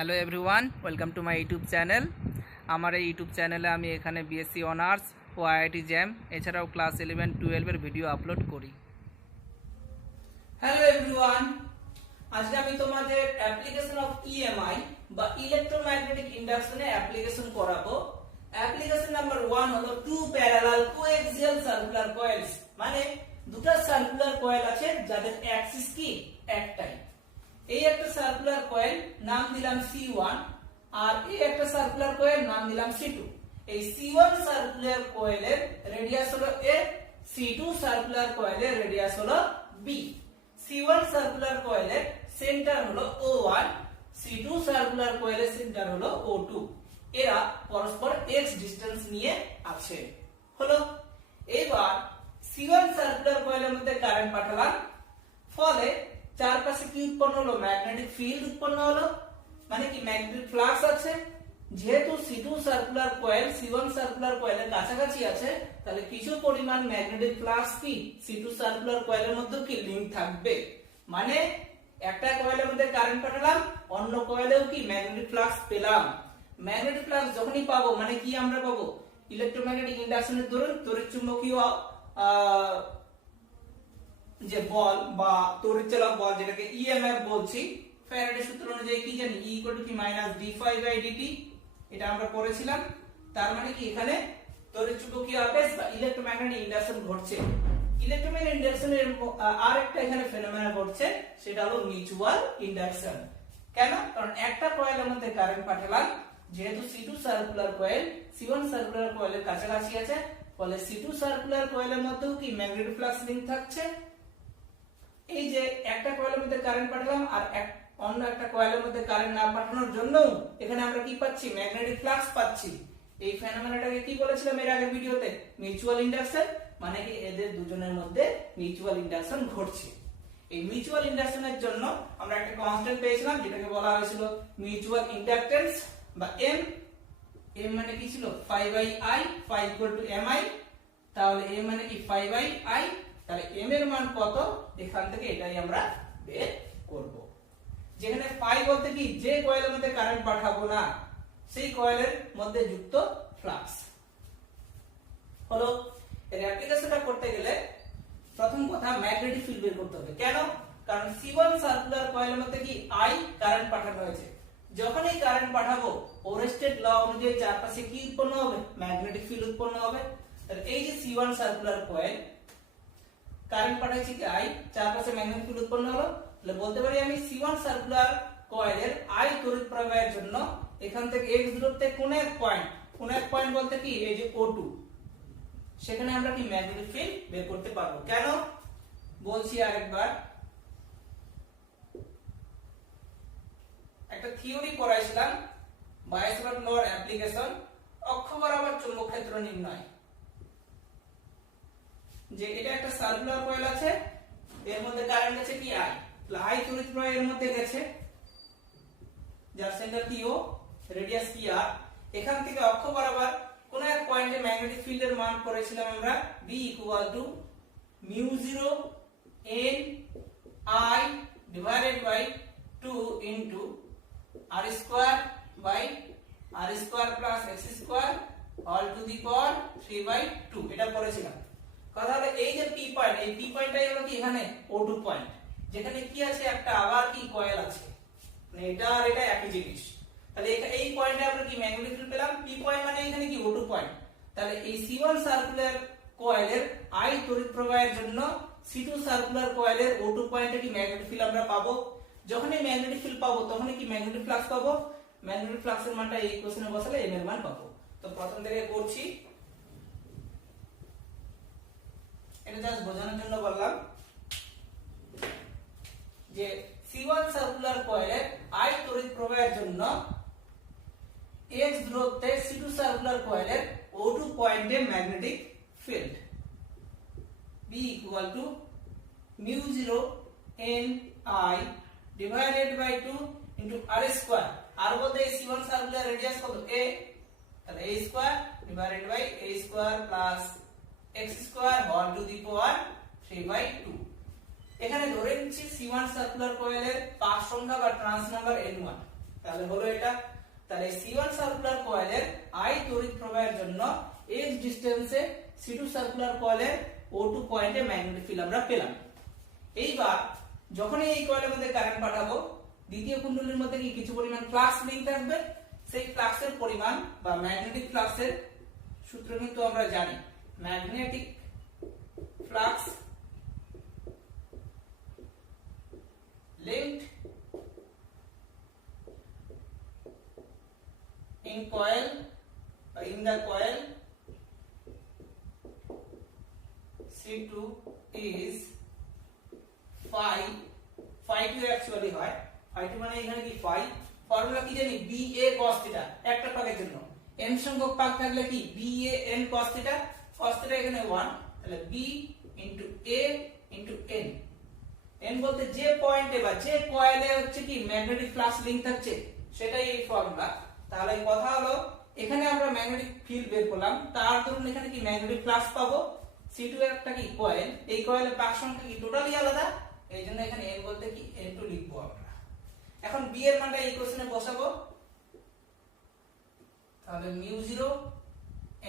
Hello everyone, welcome to my YouTube channel. আমার এই YouTube চ্যানেলে আমি এখানে বিএসসি অনার্স ও আইআইটি জ্যাম এছাড়াও ক্লাস 11-12 ভিডিও আপলোড করি। হ্যালো এভরিওয়ান, আজকে আমি তোমাদের অ্যাপ্লিকেশন অফ ইএমআই বা ইলেকট্রোম্যাগনেটিক ইন্ডাকশনে অ্যাপ্লিকেশন করাবো। অ্যাপ্লিকেশন নাম্বার 1 হলো two parallel coaxial circular coils, মানে দুটো সার্কুলার কয়েল আছে যাদের অ্যাক্সিস কি একটাই। এই একটা সার্কুলার কয়েল নাম দিলাম C1 আর এই একটা সার্কুলার কয়েল নাম দিলাম C2। এই C1 সার্কুলার কয়েলের রেডিয়াস হলো A, C2 সার্কুলার কয়েলের রেডিয়াস হলো B। C1 সার্কুলার কয়েলের সেন্টার হলো O1, C2 সার্কুলার কয়েলের সেন্টার হলো O2। এরা পরস্পর x ডিসটেন্স নিয়ে আছে। হলো, এবার C1 সার্কুলার কয়েলের মধ্যে কারেন্ট পাঠালাম, ফলে চারপাশে কি উৎপন্ন হলো? ম্যাগনেটিক ফিল্ড উৎপন্ন হলো, মানে কি ম্যাগনেটিক ফ্লাক্স আছে। যেহেতু C2 circular coil C1 circular কয়েলের কাছাকাছি আছে, তাহলে কিছু পরিমাণ ম্যাগনেটিক ফ্লাক্স কি C2 সার্কুলার কয়েলের মধ্যে কি লিংক থাকবে। মানে একটা কয়েলের মধ্যে কারেন্ট পাঠালাম, অন্য কয়েলেও কি ম্যাগনেটিক ফ্লাক্স পেলাম। ম্যাগনেটিক ফ্লাক্স যখনই পাবো মানে কি আমরা পাবো? ইলেকট্রোম্যাগনেটিক ইন্ডাকশনের দরুন তড়িৎচুম্বকীয় যে বল বা তড়িৎচালক বল, যেটাকে ইএমএফ বলছি, ফ্যারাডে সূত্র অনুযায়ী কি জানি E = -d∅dt, এটা আমরা পড়েছিলাম। তার মানে কি এখানে তড়িৎচুম্বকীয় আবেশ বা ইলেকট্রোম্যাগনেটিক ইন্ডাকশন ঘটছে। ইলেকট্রোম্যাগনেটিক ইন্ডাকশনের আরেকটা এখানে ফেনোমেনা ঘটছে, সেটা হলো মিউচুয়াল ইন্ডাকশন। কেন? কারণ একটা কয়েলের মধ্যে কারেন্ট পাঠালাম, যেহেতু C2 circular coil C1 circular কয়েলের কাছাকাছি আছে, ফলে C2 সার্কুলার কয়েলের মধ্যেও কি ম্যাগনেটিক ফ্লাক্স লিংক থাকছে। এই যে একটা কয়েলের মধ্যে কারেন্ট পাঠালাম আর অন্য একটা কয়েলের মধ্যে কারেন্ট না পাঠানোর জন্য এখানে আমরা কি পাচ্ছি? ম্যাগনেটিক ফ্লাক্স পাচ্ছি। এই ফেনোমেনাটাকে কি বলেছিলাম এর আগের ভিডিওতে? Mutual induction. মানে কি এদের দুজনের মধ্যে মিউচুয়াল ইন্ডাকশন ঘটছে। এই মিউচুয়াল ইন্ডাকশনের জন্য আমরা একটা কনস্ট্যান্ট পেয়েছিলাম, যেটাকে বলা হয়েছিল মিউচুয়াল ইন্ডাকটেন্স বা M। M মানে কি ছিল? ∅I, ∅ mi। তাহলে M মানে কি ∅I, তাহলে M এর মান কত? এখান থেকে এটাই আমরা বের করব। যেখানে ∅ বলতে কি যে কয়েলের মধ্যে কারেন্ট পাঠাবো না সেই কয়েলের মধ্যে যুক্ত ফ্লাক্স। হলো, এর অ্যাপ্লিকেশনটা করতে গেলে প্রথম কথা ম্যাগনেটিক ফিল্ড বের করতে হবে। কেন? কারণ C1 সার্কুলার কয়েলের মধ্যে কি I কারেন্ট পাঠানো হয়েছে। যখন এই কারেন্ট পাঠাবো, ওরেস্টেড ল অনুযায়ী চারপাশে কি উৎপন্ন হবে? ম্যাগনেটিক ফিল্ড উৎপন্ন হবে। তাহলে এই যে C1 সার্কুলার কয়েল কারেন্ট পাঠাইছি কি I, চারপাশে ম্যাগনেটিক ফিল্ড উৎপন্ন হলো। তাহলে বলতে পারি আমি C1 সার্কুলার কয়েলের I তড়িৎ প্রবাহের জন্য এখান থেকে x দূরত্বে কোন এক পয়েন্ট বলতে কি এই যে O2, সেখানে আমরা কি ম্যাগনেটিক ফিল্ড বের করতে পারবো। কেন? বলছি আরেকবার, একটা থিওরি পড়াইছিলাম, বায়োসাভার্ট লর অ্যাপ্লিকেশন, অক্ষ বরাবর চৌম্বক ক্ষেত্র নির্ণয়। যে এটা একটা সার্কুলার কয়েল আছে, এর মধ্যে কারেন্ট আছে কি I, I তড়িৎ প্রবাহ এর মধ্যে গেছে, যার সেন্টার কি O, রেডিয়াস কি R। এখান থেকে অক্ষ বরাবর কোন এক পয়েন্টে ম্যাগনেটিক ফিল্ডের মান করেছিলাম আমরা B = μ0 n I divided by 2 into r square by r square plus x square all to the power 3/2, এটা পড়েছিলাম। কথা হলো এই যে P পয়েন্ট, এই P পয়েন্টটাই হলো কি এখানে O2 পয়েন্ট, যেখানে কি আছে একটা আবার কি কয়েল আছে, মানে এটা আর এটা একই জিনিস। তাহলে এই পয়েন্টে আমরা কি ম্যাগনেটিক ফিল্ড পেলাম। P পয়েন্ট মানে এখানে কি O2 পয়েন্ট। তাহলে এই C1 সার্কুলার কয়েলের I তড়িৎ প্রবাহের জন্য C2 সার্কুলার কয়েলের O2 পয়েন্টে কি ম্যাগনেটিক ফিল্ড আমরা পাবো। যখনই ম্যাগনেটিক ফিল্ড পাবো তখনই কি ম্যাগনেটিক ফ্লাক্স পাবো। ম্যাগনেটিক ফ্লাক্সের মানটা এই ইকুয়েশনে বসালে m এর মান পাবো। তো প্রথম থেকে করছি, এটা জাস্ট বোঝানোর জন্য বললাম যে C1 সার্কুলার কয়েলের I তড়িৎ প্রবাহের জন্য x দূরত্বে C2 সার্কুলার কয়েলের O2 পয়েন্টে magnetic field B = μ0 n I divided by 2 into r square। r বলতে এই C1 সার্কুলার রেডিয়াস কত? a, তাহলে a square divided by a square plus x square all to the power 3/2। এখানে ধরে নিচ্ছি C1 circular কয়েলের পাক সংখ্যা বা ট্রান্স নাম্বার N1। তাহলে হলো এটা। তাহলে C1 সার্কুলার কয়েলের I তড়িৎ প্রবাহের জন্য x ডিসটেন্সে C2 সার্কুলার কয়েলের O2 পয়েন্টে ম্যাগনেটিক ফিল্ড আমরা পেলাম। এইবার যখনই এই কয়েলের মধ্যে কারেন্ট পাঠাবো, দ্বিতীয় কুণ্ডলীর মধ্যে কি কিছু পরিমাণ ফ্লাক্স লিংক থাকবে, সেই ফ্লাক্সের পরিমাণ বা ম্যাগনেটিক ফ্লাক্সের সূত্র কিন্তু আমরা জানি, magnetic flux linked in coil or in the coil C2 is phi 2 actually হয়, phi 2 মানে এখানে কি phi, ফর্মুলা কি জানি BA cos থিটা, একটা পাকের জন্য n সংখ্যক পাক থাকলে কি BA n cos theta, cos theta এখানে 1, তাহলে B into A into n, n বলতে যে পয়েন্টে বা যে কয়েলে হচ্ছে কি ম্যাগনেটিক ফ্লাক্স লিংক থাকছে সেটাই এই ফর্মুলা। তাহলে কথা হলো এখানে আমরা ম্যাগনেটিক ফিল্ড বের করলাম, তার ধরুন এখানে কি ম্যাগনেটিক ফ্লাক্স পাবো, C2 একটা কি কয়েল, এই কয়েলের পাক সংখ্যা কি টোটালি আলাদা, এইজন্য এখানে n বলতে কি n2 লিখবো আমরা। এখন B এর মানটা এই কোশ্চেনে বসাবো, তাহলে μ0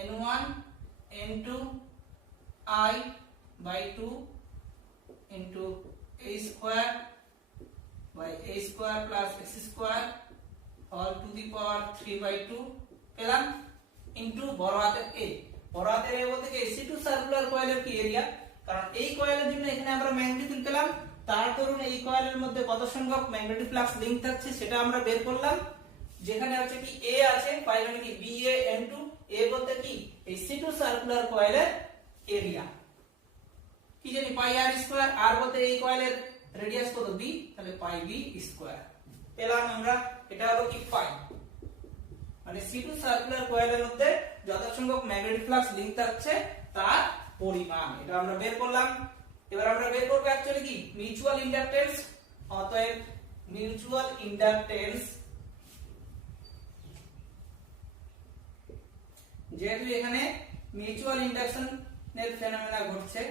n1 n2 I by 2 into a square by a square plus x square all to the power 3 by 2 পেলাম, into বড় হাতের a, বড় হাতের a বলতে কি C2 সার্কুলার কয়েলের কি এরিয়া, কারণ এই কয়েলের জন্য এখানে আমরা ম্যাগনেটিক ফিল্ড পেলাম, তার ধরুন এই কয়েলের মধ্যে কত সংখ্যক ম্যাগনেটিক ফ্লাক্স লিংক থাকছে সেটা আমরা বের করলাম, যেখানে আছে কি a আছে, পাই মানে কি BA n2, a বলতে কি এই C2 সার্কুলার কয়েলের এরিয়া, কি জানি পাই r স্কয়ার, r বলতে এই কয়েলের রেডিয়াস কত b, তাহলে পাই b স্কয়ার পেলাম আমরা। এটা হলো কি পাই, মানে C2 সার্কুলার কয়েলের মধ্যে যত সংখ্যক ম্যাগনেটিক ফ্লাক্স লিংক থাকছে তার পরিমাণ, এটা আমরা বের করলাম। এবার আমরা বের করব অ্যাকচুয়ালি কি মিউচুয়াল ইন্ডাকটেন্স, অতএব মিউচুয়াল ইন্ডাকটেন্স, যেহেতু এখানে মিউচুয়াল ইন্ডাকশন এর ফেনোমেনা ঘটছে,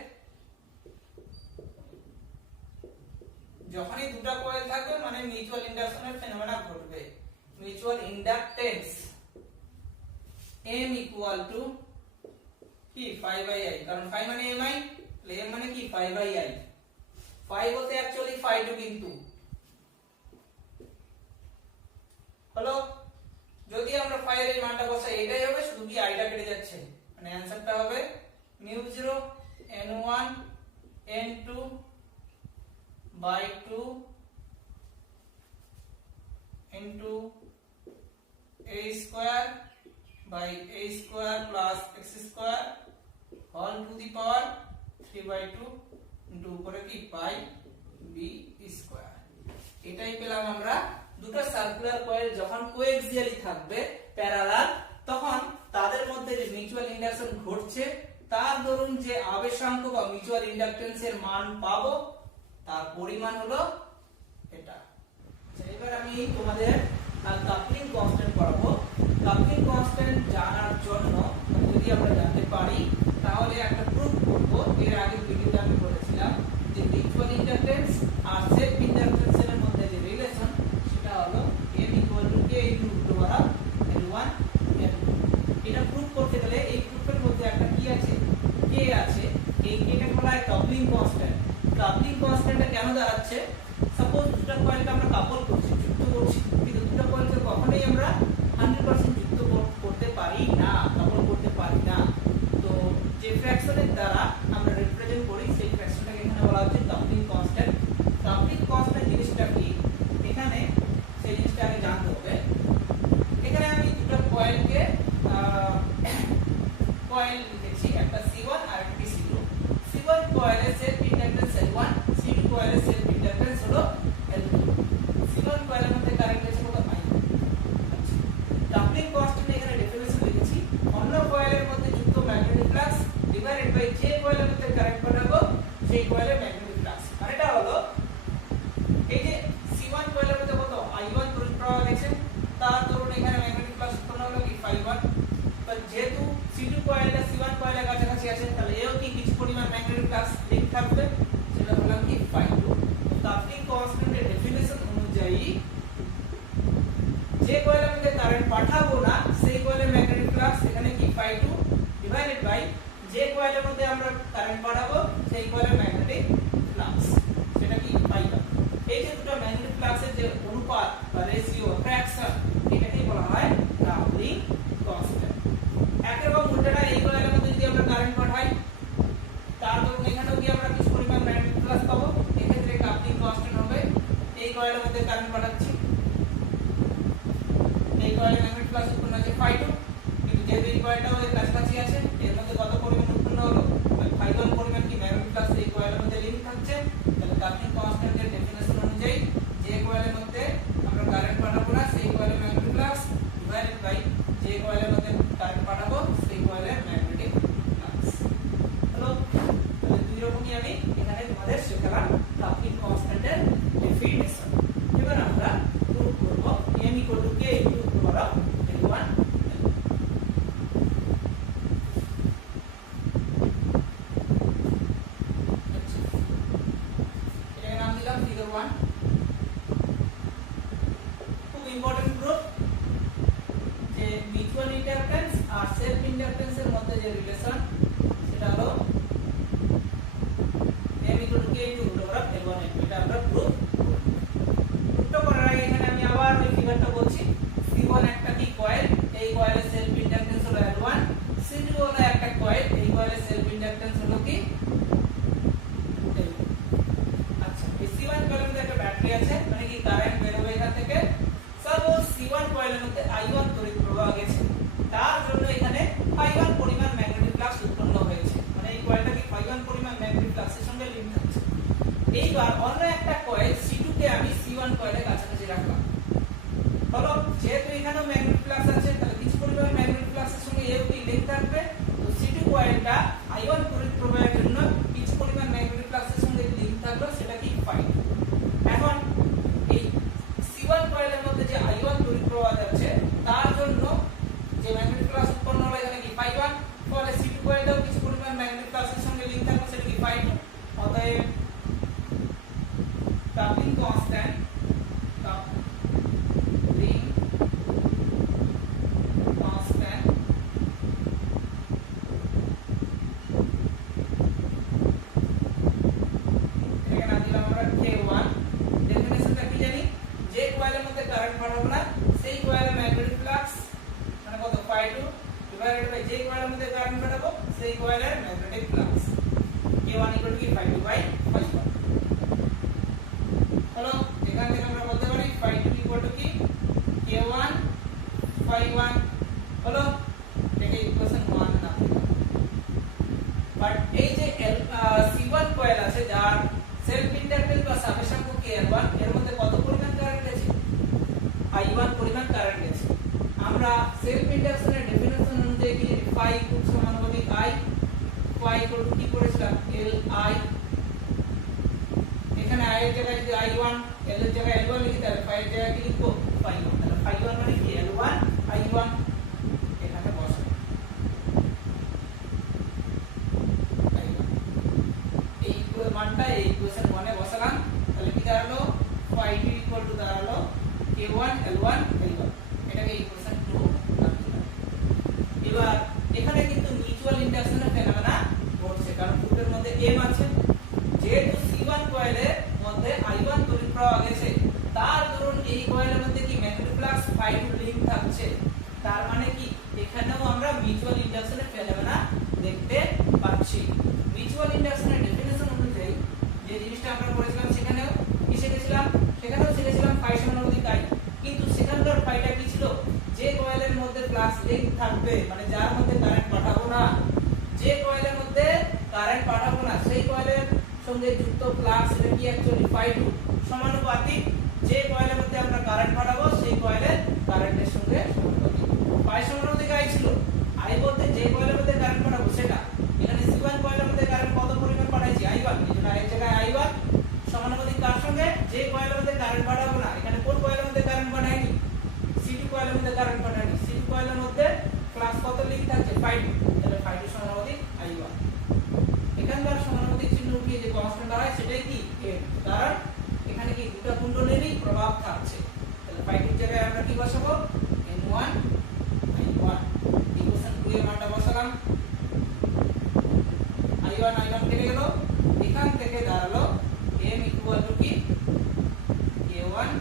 যখনই দুটো কয়েল থাকবে মানে মিউচুয়াল ইন্ডাকশনের ফেনোমেনা ঘটবে। Mutual inductance M equal to কি phi by I, কারণ phi মানে mi, তাহলে M মানে কি phi by I, phi বলতে অ্যাকচুয়ালি phi 2 কিন্তু হলো, যদি আমরা phi এর এই মানটা বসাই এটাই হবে, শুধু কি i টা কেটে যাচ্ছে, মানে অ্যানসারটা হবে μ0 n1 n2 by 2 into a square by a square plus x square all to the power 3 by 2 into উপরে কি pi b square। এটাই পেলাম আমরা, দুটো সার্কুলার কয়েল যখন কোএক্সিয়ালি থাকবে প্যারালাল, তখন তাদের মধ্যে যে মিউচুয়াল ইন্ডাকশন ঘটছে তার ধরুন যে আবেশাঙ্ক বা মিউচুয়াল ইন্ডাকটেন্সের মান পাবো, তার পরিমাণ হলো এটা। এবার আমি তোমাদের কাপলিং কনস্ট্যান্ট পড়াবো। কাপলিং কনস্ট্যান্ট জানার জন্য যদি আমরা জানতে পারি তাহলে একটা প্রুফ করব, এর আগে ভিডিওতে আমি বলেছিলাম যে মিউচুয়াল ইন্ডাকটেন্স আর সেলফ ইন্ডাকটেন্সের মধ্যে যে রিলেশন সেটা হলো M = K * L1 L2। এটা প্রুফ করতে গেলে এই প্রুফের মধ্যে একটা কি আছে, K আছে, এই K কে বলা হয় কাপলিং কনস্ট্যান্ট। কাপলিং কনস্ট্যান্টটা কেন দাঁড়াচ্ছে, সাপোজ দুটো কয়েলকে আমরা কাপল করছি, যুক্ত করছি, কিন্তু দুটো কয়েলকে কখনোই আমরা 100% যুক্ত করতে পারি না, কাপল করতে পারি না। তো যে ফ্র্যাকশনের দ্বারা আমরা রিপ্রেজেন্ট করি সেই ফ্র্যাকশনটাকে এখানে বলা হচ্ছে কাপলিং কনস্ট্যান্ট। কাপলিং কনস্ট্যান্ট জিনিসটা কি, এখানে সেই জিনিসটা আগে জানতে হবে। এখানে আমি দুটো কয়েলকে কয়েল লিখেছি, একটা C1 আর একটা C2। C1 কয়েলের সেলফ ইন্ডাকটেন্স L1, C2 কয়েলের সেলফ ইন্ডাকটেন্স হলো L2। C1 কয়েলের মধ্যে কারেন্ট আছে কত I। কাপলিং কনস্ট্যান্ট এখানে ডেফিনেশন লিখেছি, অন্য কয়েলের মধ্যে যুক্ত ম্যাগনেটিক ফ্লাক্স ডিভাইডেড বাই যে কাপলিং কনস্ট্যান্টের ডেফিনেশন অনুযায়ী যে কয়েলের মধ্যে আমরা কারেন্ট পাঠাবো না সেই কয়েলের ম্যাগনেটিক ফ্লাক্স ডিভাইডেড বাই যে কয়েলের মধ্যে কারেন্ট পাঠাবো সেই কয়েলের ম্যাগনেটিক ফ্লাক্স। হলো, তাহলে দুই রকমই আমি এখানে তোমাদের শেখালাম কাপলিং কনস্ট্যান্টের ডেফিনেশন। এবার আমরা প্রুফ করব m k L1 খুব ইম্পর্টেন্ট গ্রুপ যে মিউচুয়াল ইন্ডাকট্যান্স আর সেলফ ইন্ডাকট্যান্সের মধ্যে যে রিলেশন সেটা হলো m k L1 এটা আমরা গ্রুপ তো করার আগে এখানে আমি আবার ওই ফিগারটা বলছি C1 একটা কি কয়েল, এই কয়েলের সেলফ ইন্ডাকট্যান্স হলো L1, C2 হলো একটা কয়েল, এই কয়েলের সেলফ ইন্ডাকট্যান্স হলো কি L2। আচ্ছা, এই C1 কয়েলের মধ্যে একটা ব্যাটারি আছে, মানে কি কারেন্ট বের হবে এখান থেকে। সাপোজ C1 কয়েলের মধ্যে I1 তড়িৎ প্রবাহ গেছে, তার জন্য এখানে ∅1 পরিমাণ ম্যাগনেটিক ফ্লাক্স উৎপন্ন হয়েছে, মানে এই কয়েলটা কি ∅1 পরিমাণ ম্যাগনেটিক ফ্লাক্সের সঙ্গে লিঙ্ক আছে। এইবার অন্য একটা কয়েল C2 কে আমি C1 কয়েলের কাছাকাছি রাখলাম। হলো, যেহেতু এখানেও ম্যাগনেটিক ফ্লাক্স আছে তাহলে কিছু পরিমাণ ম্যাগনেটিক ফ্লাক্সের সঙ্গে এও কি লিংক থাকবে। তো C2 কয়েলটা I1 তড়িৎ প্রবাহের জন্য কিছু পরিমাণ ম্যাগনেটিক ফ্লাক্সের সঙ্গে লিংক থাকলো, সেটা কি ∅2। এখন এই C1 কয়েলের মধ্যে যে I1 তড়িৎ প্রবাহ যাচ্ছে তার জন্য যে ম্যাগনেটিক ফ্লাক্স উৎপন্ন হলো এখানে কি ∅1, ফলে C2 কয়েলটাও কিছু পরিমাণ ম্যাগনেটিক ফ্লাক্সের সঙ্গে লিংক থাকলো, সেটা কি ∅2। অতএব coupling constant এখানে দিলাম আমরা K1। ডেফিনিশনটা কি জানি, যে কয়েলের মধ্যে কারেন্ট পাঠাবো না সেই কয়েলের ম্যাগনেটিক ফ্লাক্স মানে কত ∅2 ডিভাইডেড বাই যে কয়েলের মধ্যে কারেন্ট পাঠাবো সেই কয়েলের ম্যাগনেটিক ফ্লাক্স K1 কি ∅2 বাই ∅1। হলো, এখান থেকে আমরা বলতে পারি ∅2 কি K1 ∅1। হলো, এটাকে ইকুয়েশন 1 নাম দিলাম। বাট এই যে C1 কয়েল আছে যার সেলফ ইন্ডাকট্যান্স বা সাপেক্ষাঙ্ক K1 এর মধ্যে কত পরিমাণ কারেন্ট গেছে, I1 পরিমাণ কারেন্ট গেছে। আমরা সেলফ ইন্ডাকশনের ডেফিনিশন অনুযায়ী কি জানি phi সমানুপাতিক I, phi কি করেছিলাম Li। এখানে I এর জায়গায় যদি I1, L এর জায়গায় L1 লিখি তাহলে phi এর জায়গায় কি লিখবো ∅1। তাহলে ∅1 মানে কি L1 I1 এখানে বসাই এই মানটা এই ইকুয়েশন 1 এ বসালাম, তাহলে কি দাঁড়ালো ∅2 দাঁড়ালো K1 L1 L1, এটাকে ইকুয়েশন 2 নাম দিলাম। এবার এখানে কিন্তু মিউচুয়াল ইন্ডাকশনের ফেনোমেনা ঘটছে, কারণ দুটোর মধ্যে M আছে। যেহেতু C1 কয়েলের মধ্যে I1 তড়িৎ প্রবাহ গেছে, তার দরুন এই কয়েলের মধ্যে কি ম্যাগনেটিক ফ্লাক্স ∅2 লিংক থাকছে, তার মানে কি এখানেও আমরা মিউচুয়াল ইন্ডাকশনের ফেনোমেনা দেখতে পাচ্ছি। মিউচুয়াল ইন্ডাকশনের ডেফিনিশন অনুযায়ী যে জিনিসটা আমরা পড়েছিলাম সেখানেও কি শিখেছিলাম, শিখেছিলাম ∅ সমানুপাতিক I, কিন্তু সেখানকার ∅টা কি ছিল, যে কয়েলের মধ্যে ফ্লাক্স লিংক থাকবে মানে যার মধ্যে কারেন্ট পাঠাবো না, যে কয়েলের মধ্যে কারেন্ট পাঠাবো না সেই কয়েলের সঙ্গে যুক্ত ফ্লাক্স এটা কি অ্যাকচুয়ালি ∅2 সমানুপাতিক যে কয়েলের মধ্যে আমরা কারেন্ট পাঠাবো সেই কয়েলের কারেন্টের সঙ্গে সমানুপাতিক। ∅ সমানুপাতিক I ছিল, I বলতে যে কয়েলের মধ্যে কারেন্ট পাঠাবো সেটা। এখানে C1 কয়েলের মধ্যে কারেন্ট কত পরিমাণ পাঠাইছি I1, এজন্য I এর জায়গায় I1 সমানুপাতিক কার সঙ্গে, যে কয়েলের মধ্যে কারেন্ট পাঠাবো না। এখানে কোন কয়েলের মধ্যে কারেন্ট পাঠাইনি, C2 কয়েলের মধ্যে কারেন্ট পাঠাইনি, C2 কয়েলের মধ্যে ফ্লাক্স কত লিংক থাকছে ∅2, তাহলে ∅2 সমানুপাতিক I1। এখানকার সমানুপাতিক চিহ্ন উঠিয়ে যে কনস্ট্যান্ট হয় সেটাই কি M, কারণ এখানে কি দুটো কুণ্ডলীরই প্রভাব থাকছে। তাহলে ∅2 এর জায়গায় আমরা কি বসাবো N1 I1। ইকুয়েশন 2 এর মানটা বসালাম, I1 কেটে গেল, এখান থেকে দাঁড়ালো M ইকুয়াল টু কি K1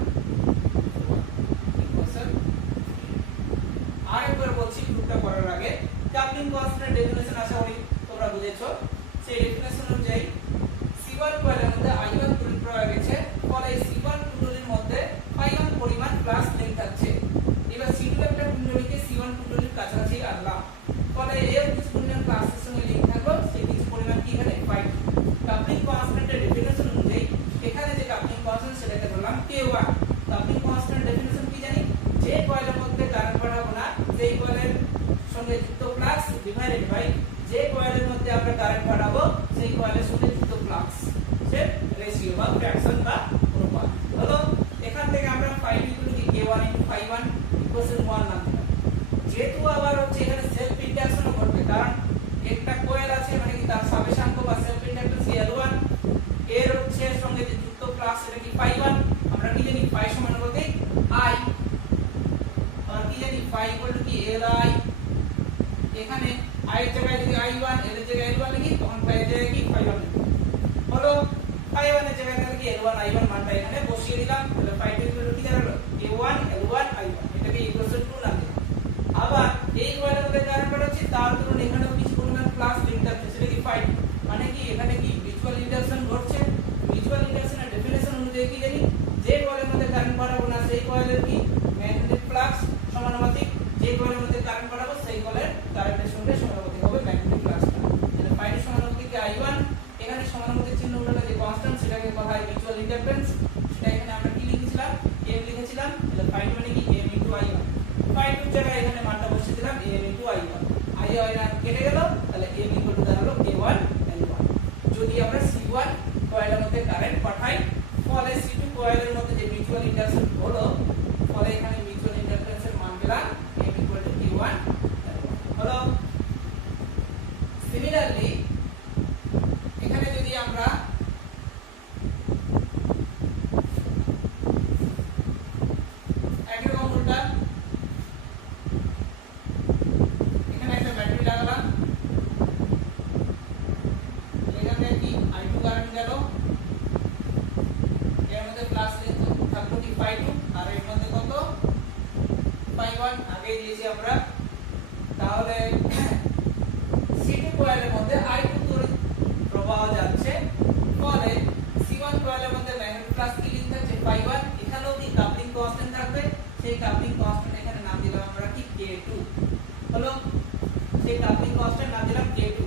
ইকুয়েশন। আরেকবার বলছি প্রুফটা করার আগে, কাপলিং কনস্ট্যান্টের ডেফিনিশন আশা করি তোমরা বুঝেছো। সেই ডেফিনিশন অনুযায়ী C1 কয়েলের মধ্যে I1 তড়িৎ প্রবাহ গেছে, ফলে এই C1 কুণ্ডলীর মধ্যে ∅1 পরিমাণ ফ্লাক্স লিংক থাকছে। এবার C2 একটা কুণ্ডলীকে C1 কুণ্ডলীর কাছাকাছি আনলাম, ফলে এর কিছু পরিমাণ ফ্লাক্সের সঙ্গে লিংক থাকলো, সেই কিছু পরিমাণ কি এখানে ∅2। কাপলিং কনস্ট্যান্টের ডেফিনিশন অনুযায়ী K1 কাপলিং কনস্ট্যান্ট ডেফিনিশন কি জানি যে কয়েলের মধ্যে কারেন্ট পাঠাবো না সেই কয়েলের সঙ্গে যুক্ত ফ্লাক্স ডিভাইডেড বাই যে কয়েলের মধ্যে আমরা কারেন্ট পাঠাবো সেই কয়েলের সঙ্গে যুক্ত ফ্লাক্স এর রেশিও বা ফ্র্যাকশন বা অনুপাত হলো। এখান থেকে আমরা phi equal to K1 * phi 1 1 নাম দিলাম। যেহেতু আবার হচ্ছে এখানে সেলফ ইন্ডাকশনও ঘটবে, কারণ একটা কয়েল আছে মানে কি তার সাবেশাঙ্ক বা সেলফ ইন্ডাকট্যান্স L1 এর হচ্ছে সঙ্গে যে যুক্ত ফ্লাক্স এটা কি phi 1, আমরা কি জানি phi সমান বলতে I, আর কি জানি phi ইকুয়াল টু কি Li। এখানে I এর জায়গায় যদি I1 L এর জায়গায় L1 লিখি তখন phi এর জায়গায় কি phi 1 লিখি হলো। phi 1 এর জায়গায় তাহলে কি L1 I1 মানটা এখানে বসিয়ে দিলাম, তাহলে phi 2 ইকুয়াল টু কি দাঁড়ালো K1 L1 I1, এটাকে ইকুয়েশন 2 নাম দিলাম। আবার এই কয়েলের মধ্যে কারেন্ট পাঠাচ্ছি তার ধরুন এখানেও কিছু পরিমাণ প্লাস লিঙ্ক থাকছে সেটা কি phi, মানে কি এখানে কি মিউচুয়াল ইন্ডাকশন ঘটছে। মিউচুয়াল ইন্ডাকশনের ডেফিনিশন অনুযায়ী কি জানি যে কয়েলের মধ্যে কারেন্ট পাঠাবো না সেই কয়েলের কি ম্যাগনেটিক ফ্লাক্স সমানুপাতিক যে কয়েলের মধ্যে কারেন্ট পাঠাবো সেই কয়েলের কারেন্টের সঙ্গে সমানুপাতিক হবে ম্যাগনেটিক ফ্লাক্সটা। তাহলে phi এর সমানুপাতিক কি I1, এখানে সমানুপাতিক চিহ্ন উল্টালে যে কনস্ট্যান্ট সেটাকে বলা হয় মিউচুয়াল ইন্ডাকট্যান্স, সেটা এখানে আমরা কি লিখেছিলাম m লিখেছিলাম। তাহলে phi 2 মানে কি m * I1, phi 2 এর জায়গায় এখানে মানটা বসিয়ে দিলাম m * I1, I1 কেটে গেল, তাহলে m ইকুয়াল টু দাঁড়ালো K1 L1। যদি আমরা C1 কয়েলের মধ্যে কারেন্ট পাঠাই ফলে C2 কয়েলের মধ্যে যে মিউচুয়াল ইন্ডাকশন হলো ফলে এখানে মিউচুয়াল ইন্ডাকট্যান্সের মান পেলাম m equal to K1 L1 হলো। সিমিলারলি এখানে যদি আমরা একই রকম উল্টা এখানে একটা ব্যাটারি লাগালাম, এখানে কি I2 কারেন্ট গেল, এর মধ্যে প্লাস লিঙ্ক থাকলো কি phi 2 আর এর মধ্যে কত phi 1 আগে দিয়েছি আমরা। তাহলে C2 কয়েলের মধ্যে I2 তড়িৎ প্রবাহ যাচ্ছে, ফলে C1 কয়েলের মধ্যে ম্যাগনেটিক ফ্লাক্স কি লিঙ্ক থাকছে phi 1, এখানেও কি কাপলিং কনস্ট্যান্ট থাকবে, সেই কাপলিং কনস্ট্যান্ট এখানে নাম দিলাম আমরা কি K2 হলো। সেই কাপলিং কনস্ট্যান্ট নাম দিলাম K2।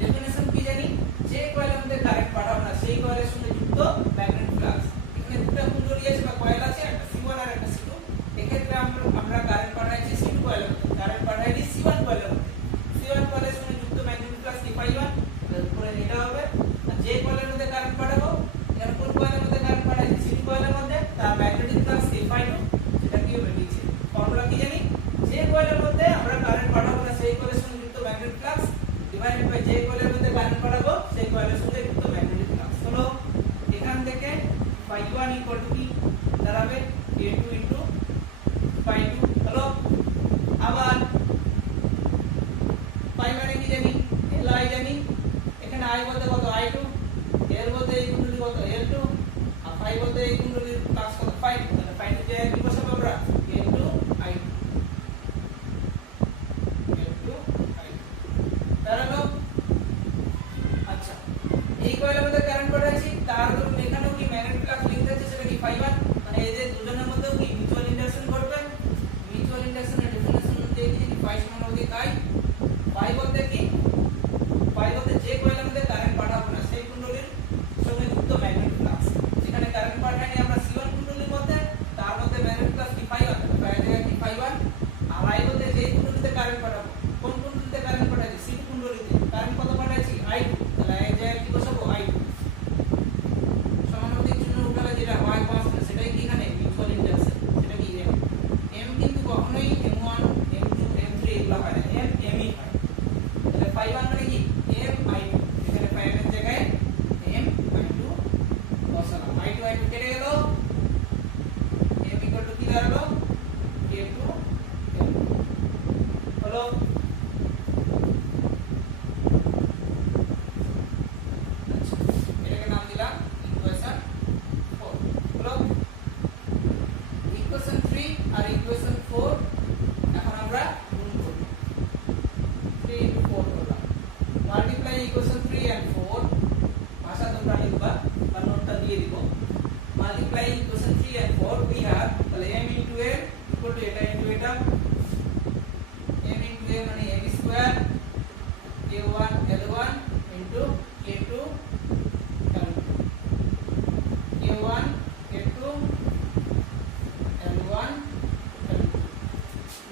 ডেফিনিশন কি জানি যে কয়েলের মধ্যে কারেন্ট পাঠাবো না সেই কয়েলের সঙ্গে যুক্ত ম্যাগনেটিক ফ্লাক্স। এখানে দুটো কুণ্ডলী আছে বা কয়েল আছে, একটা C1 আর একটা C2। এক্ষেত্রে আমরা কারেন্ট পাঠাইছি C2 কয়েলের মধ্যে, কারেন্ট পাঠাইছি C1 কয়েলের মধ্যে। C1 কয়েলের সঙ্গে যুক্ত ম্যাগনেটিক ফ্লাক্স কি phi 1, তারপরে এটা হবে। আর যে কয়েলের মধ্যে কারেন্ট পাঠাবো এখানে কোন কয়েলের মধ্যে কারেন্ট পাঠাইছি C2 কয়েলের মধ্যে, তার ম্যাগনেটিক ফ্লাক্স কি phi 2, সেটা কি হবে নিচে ফর্মুলা কি জানি যে কয়েলের মধ্যে আমরা কারেন্ট পাঠাবো না সেই কয়েলের সঙ্গে যুক্ত ম্যাগনেটিক ফ্লাক্স ডিভাইডেড বাই যে কয়েলের মধ্যে কারেন্ট পাঠাবো সেই কয়েলের সঙ্গে যুক্ত ম্যাগনেটিক ফ্লাক্স হলো। এখান থেকে phi 1 ইকুয়াল টু কি দাঁড়াবে K2 phi 2 হলো। আবার phi মানে কি জানি Li জানি, এখানে I বলতে কত I2, L বলতে এই কুণ্ডলী কত L2, আর phi বলতে এই কুণ্ডলীর ফ্লাক্স কত phi 2, তাহলে phi 2 জায়গায় কি বসাবো আমরা K2 I2 দাঁড়ালো। আচ্ছা এই কয়েলের মধ্যে কারেন্ট পাঠাচ্ছি তার ধরুন এখানেও কি ম্যাগনেটিক ফ্লাক্স লিঙ্ক আছে সেটা কি phi 1, মানে এদের দুজনের মধ্যেও কি মিউচুয়াল ইন্ডাকশন ঘটবে। মিউচুয়াল ইন্ডাকশনের ডেফিনিশন অনুযায়ী কি phi সমানুপাতিক I, phi বলতে কি phi বলতে যে কয়েলের মধ্যে কারেন্ট পাঠাবো না সেই কুণ্ডলীর সঙ্গে যুক্ত ম্যাগনেটিক ফ্লাক্স। যেখানে কারেন্ট পাঠাইনি আমরা C1 কুণ্ডলীর মধ্যে, তার মধ্যে ম্যাগনেটিক ফ্লাক্স কি phi 1, phi এর জায়গায় কি phi 1। আর I বলতে যে কুণ্ডলীতে কারেন্ট পাঠাবো, কোন কুণ্ডলীতে কারেন্ট পাঠাইছি C2 কুণ্ডলীতে, কারেন্ট কত পাঠাইছি I2, তাহলে এর জায়গায় কি বসাবো I2। সমানুপাতিক চিহ্ন উল্টালে যেটা y কনস্ট্যান্ট সেটাই কি এখানে মিউচুয়াল ইন্ডাকশন, সেটা কি m কিন্তু কখনোই m1 m2 m3 এগুলো হয় না, m ই হয়। তাহলে phi 1 মানে কি m I2, এখানে phi 1 এর জায়গায় m I2 বসালাম, I2 কেটে গেল, m ইকুয়াল টু কি দাঁড়ালো K2 হলো। আচ্ছা এটাকে নাম দিলাম ইকুয়েশন 4 হলো। ইকুয়েশন 3 আর ইকুয়েশন 4 এখন আমরা গুণ করব, 3 * 4 করলাম, মাল্টিপ্লাই ইকুয়েশন 3 and 4 ভাষা তোমরা লিখবা বা নোটটা দিয়ে দিব। Multiply equation 3 and 4 we have, তাহলে m * m ইকুয়াল টু এটা ইনটু এটা, m * m মানে m square K1 L1 into K2 L2, K1 K2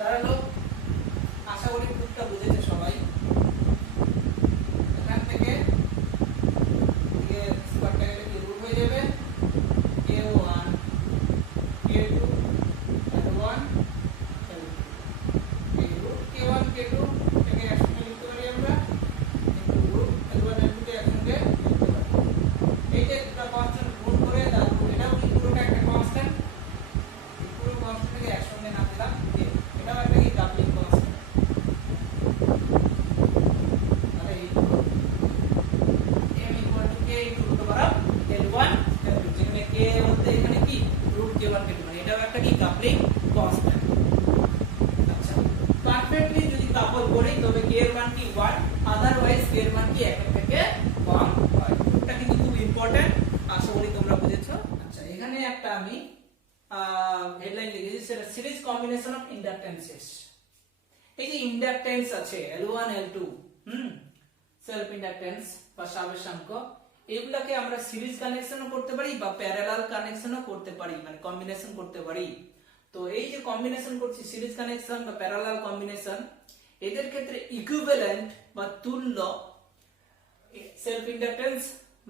দাঁড়ালো। আশা করি প্রুফটা বুঝেছে সবাই। এখান থেকে স্কোয়ারটা গেলে কি রুট হয়ে যাবে k1 k2 l1 l2 এই রুট k1 k2 এটাকে একসঙ্গে লিখতে পারি আমরা, কিন্তু রুট l1 l2 কে একসঙ্গে লিখতে পারি। এই যে দুটো কনস্ট্যান্ট গুণ করে তারপর এটাও কি পুরোটা একটা কনস্ট্যান্ট, এই পুরো কনস্ট্যান্টকে একসঙ্গে নাম দিলাম k। এটাও একটা কি কাপলিং কনস্ট্যান্ট। তাহলে এই m equal to k into root over l1 l2, যেখানে k বলতে এখানে কি root k1 k2, মানে এটাও একটা কি কাপলিং কনস্ট্যান্ট। আচ্ছা, পারফেক্টলি যদি কাপল করি তবে k এর মান কি 1, আদারওয়াইজ k এর মান কি 1 এর থেকে কম হয়। এটা কিন্তু খুব ইম্পর্টেন্ট, আশা করি তোমরা বুঝেছো। আচ্ছা, এখানে একটা আমি হেডলাইন লিখেছি, সেটা সিরিজ কম্বিনেশন অফ ইন্ডাকটেন্সেস। এই যে ইন্ডাকটেন্স আছে L1 L2, সেলফ ইন্ডাকটেন্স বা সাবেশাঙ্ক, এগুলাকে আমরা সিরিজ কানেকশনও করতে পারি বা প্যারালাল কানেকশনও করতে পারি, মানে কম্বিনেশন করতে পারি। তো এই যে কম্বিনেশন করছি, সিরিজ কানেকশন বা প্যারালাল কম্বিনেশন, এদের ক্ষেত্রে ইকুইভ্যালেন্ট বা তুল্য সেলফ ইন্ডাকটেন্স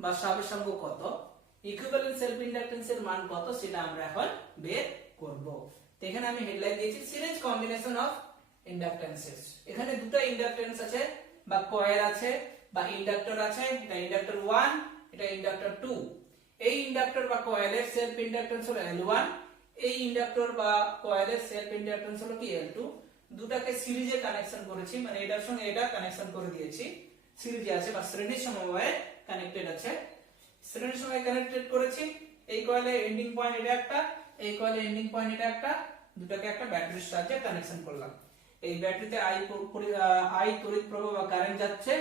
বা সাবেশাঙ্ক কত, ইকুইভ্যালেন্ট সেলফ ইন্ডাকটেন্সের মান কত, সেটা আমরা এখন বের করব। তো এখানে আমি হেডলাইন দিয়েছি সিরিজ কম্বিনেশন অফ ইন্ডাকটেন্সেস। এখানে দুটো ইন্ডাকটেন্স আছে বা কয়েল আছে বা ইন্ডাক্টর আছে, এটা ইন্ডাক্টর 1, এটা ইন্ডাক্টর 2। এই ইন্ডাক্টর বা কয়েলের সেলফ ইন্ডাকটেন্স হলো L1, এই ইন্ডাক্টর বা কয়েলের সেলফ ইন্ডাকটেন্স হলো কি L2। দুটাকে সিরিজে কানেকশন করেছি, মানে এটার সঙ্গে এটা কানেকশন করে দিয়েছি, সিরিজে আছে বা শ্রেণী সমবায়ে কানেক্টেড আছে। শ্রেণী সমবায়ে কানেক্টেড করেছি, এই কয়েলের এন্ডিং পয়েন্ট এটা একটা, এই কয়েলের এন্ডিং পয়েন্ট এটা একটা, দুটাকে একটা ব্যাটারির সাহায্যে কানেকশন করলাম। এই ব্যাটারিতে আই তড়িৎ প্রবাহ বা কারেন্ট যাচ্ছে।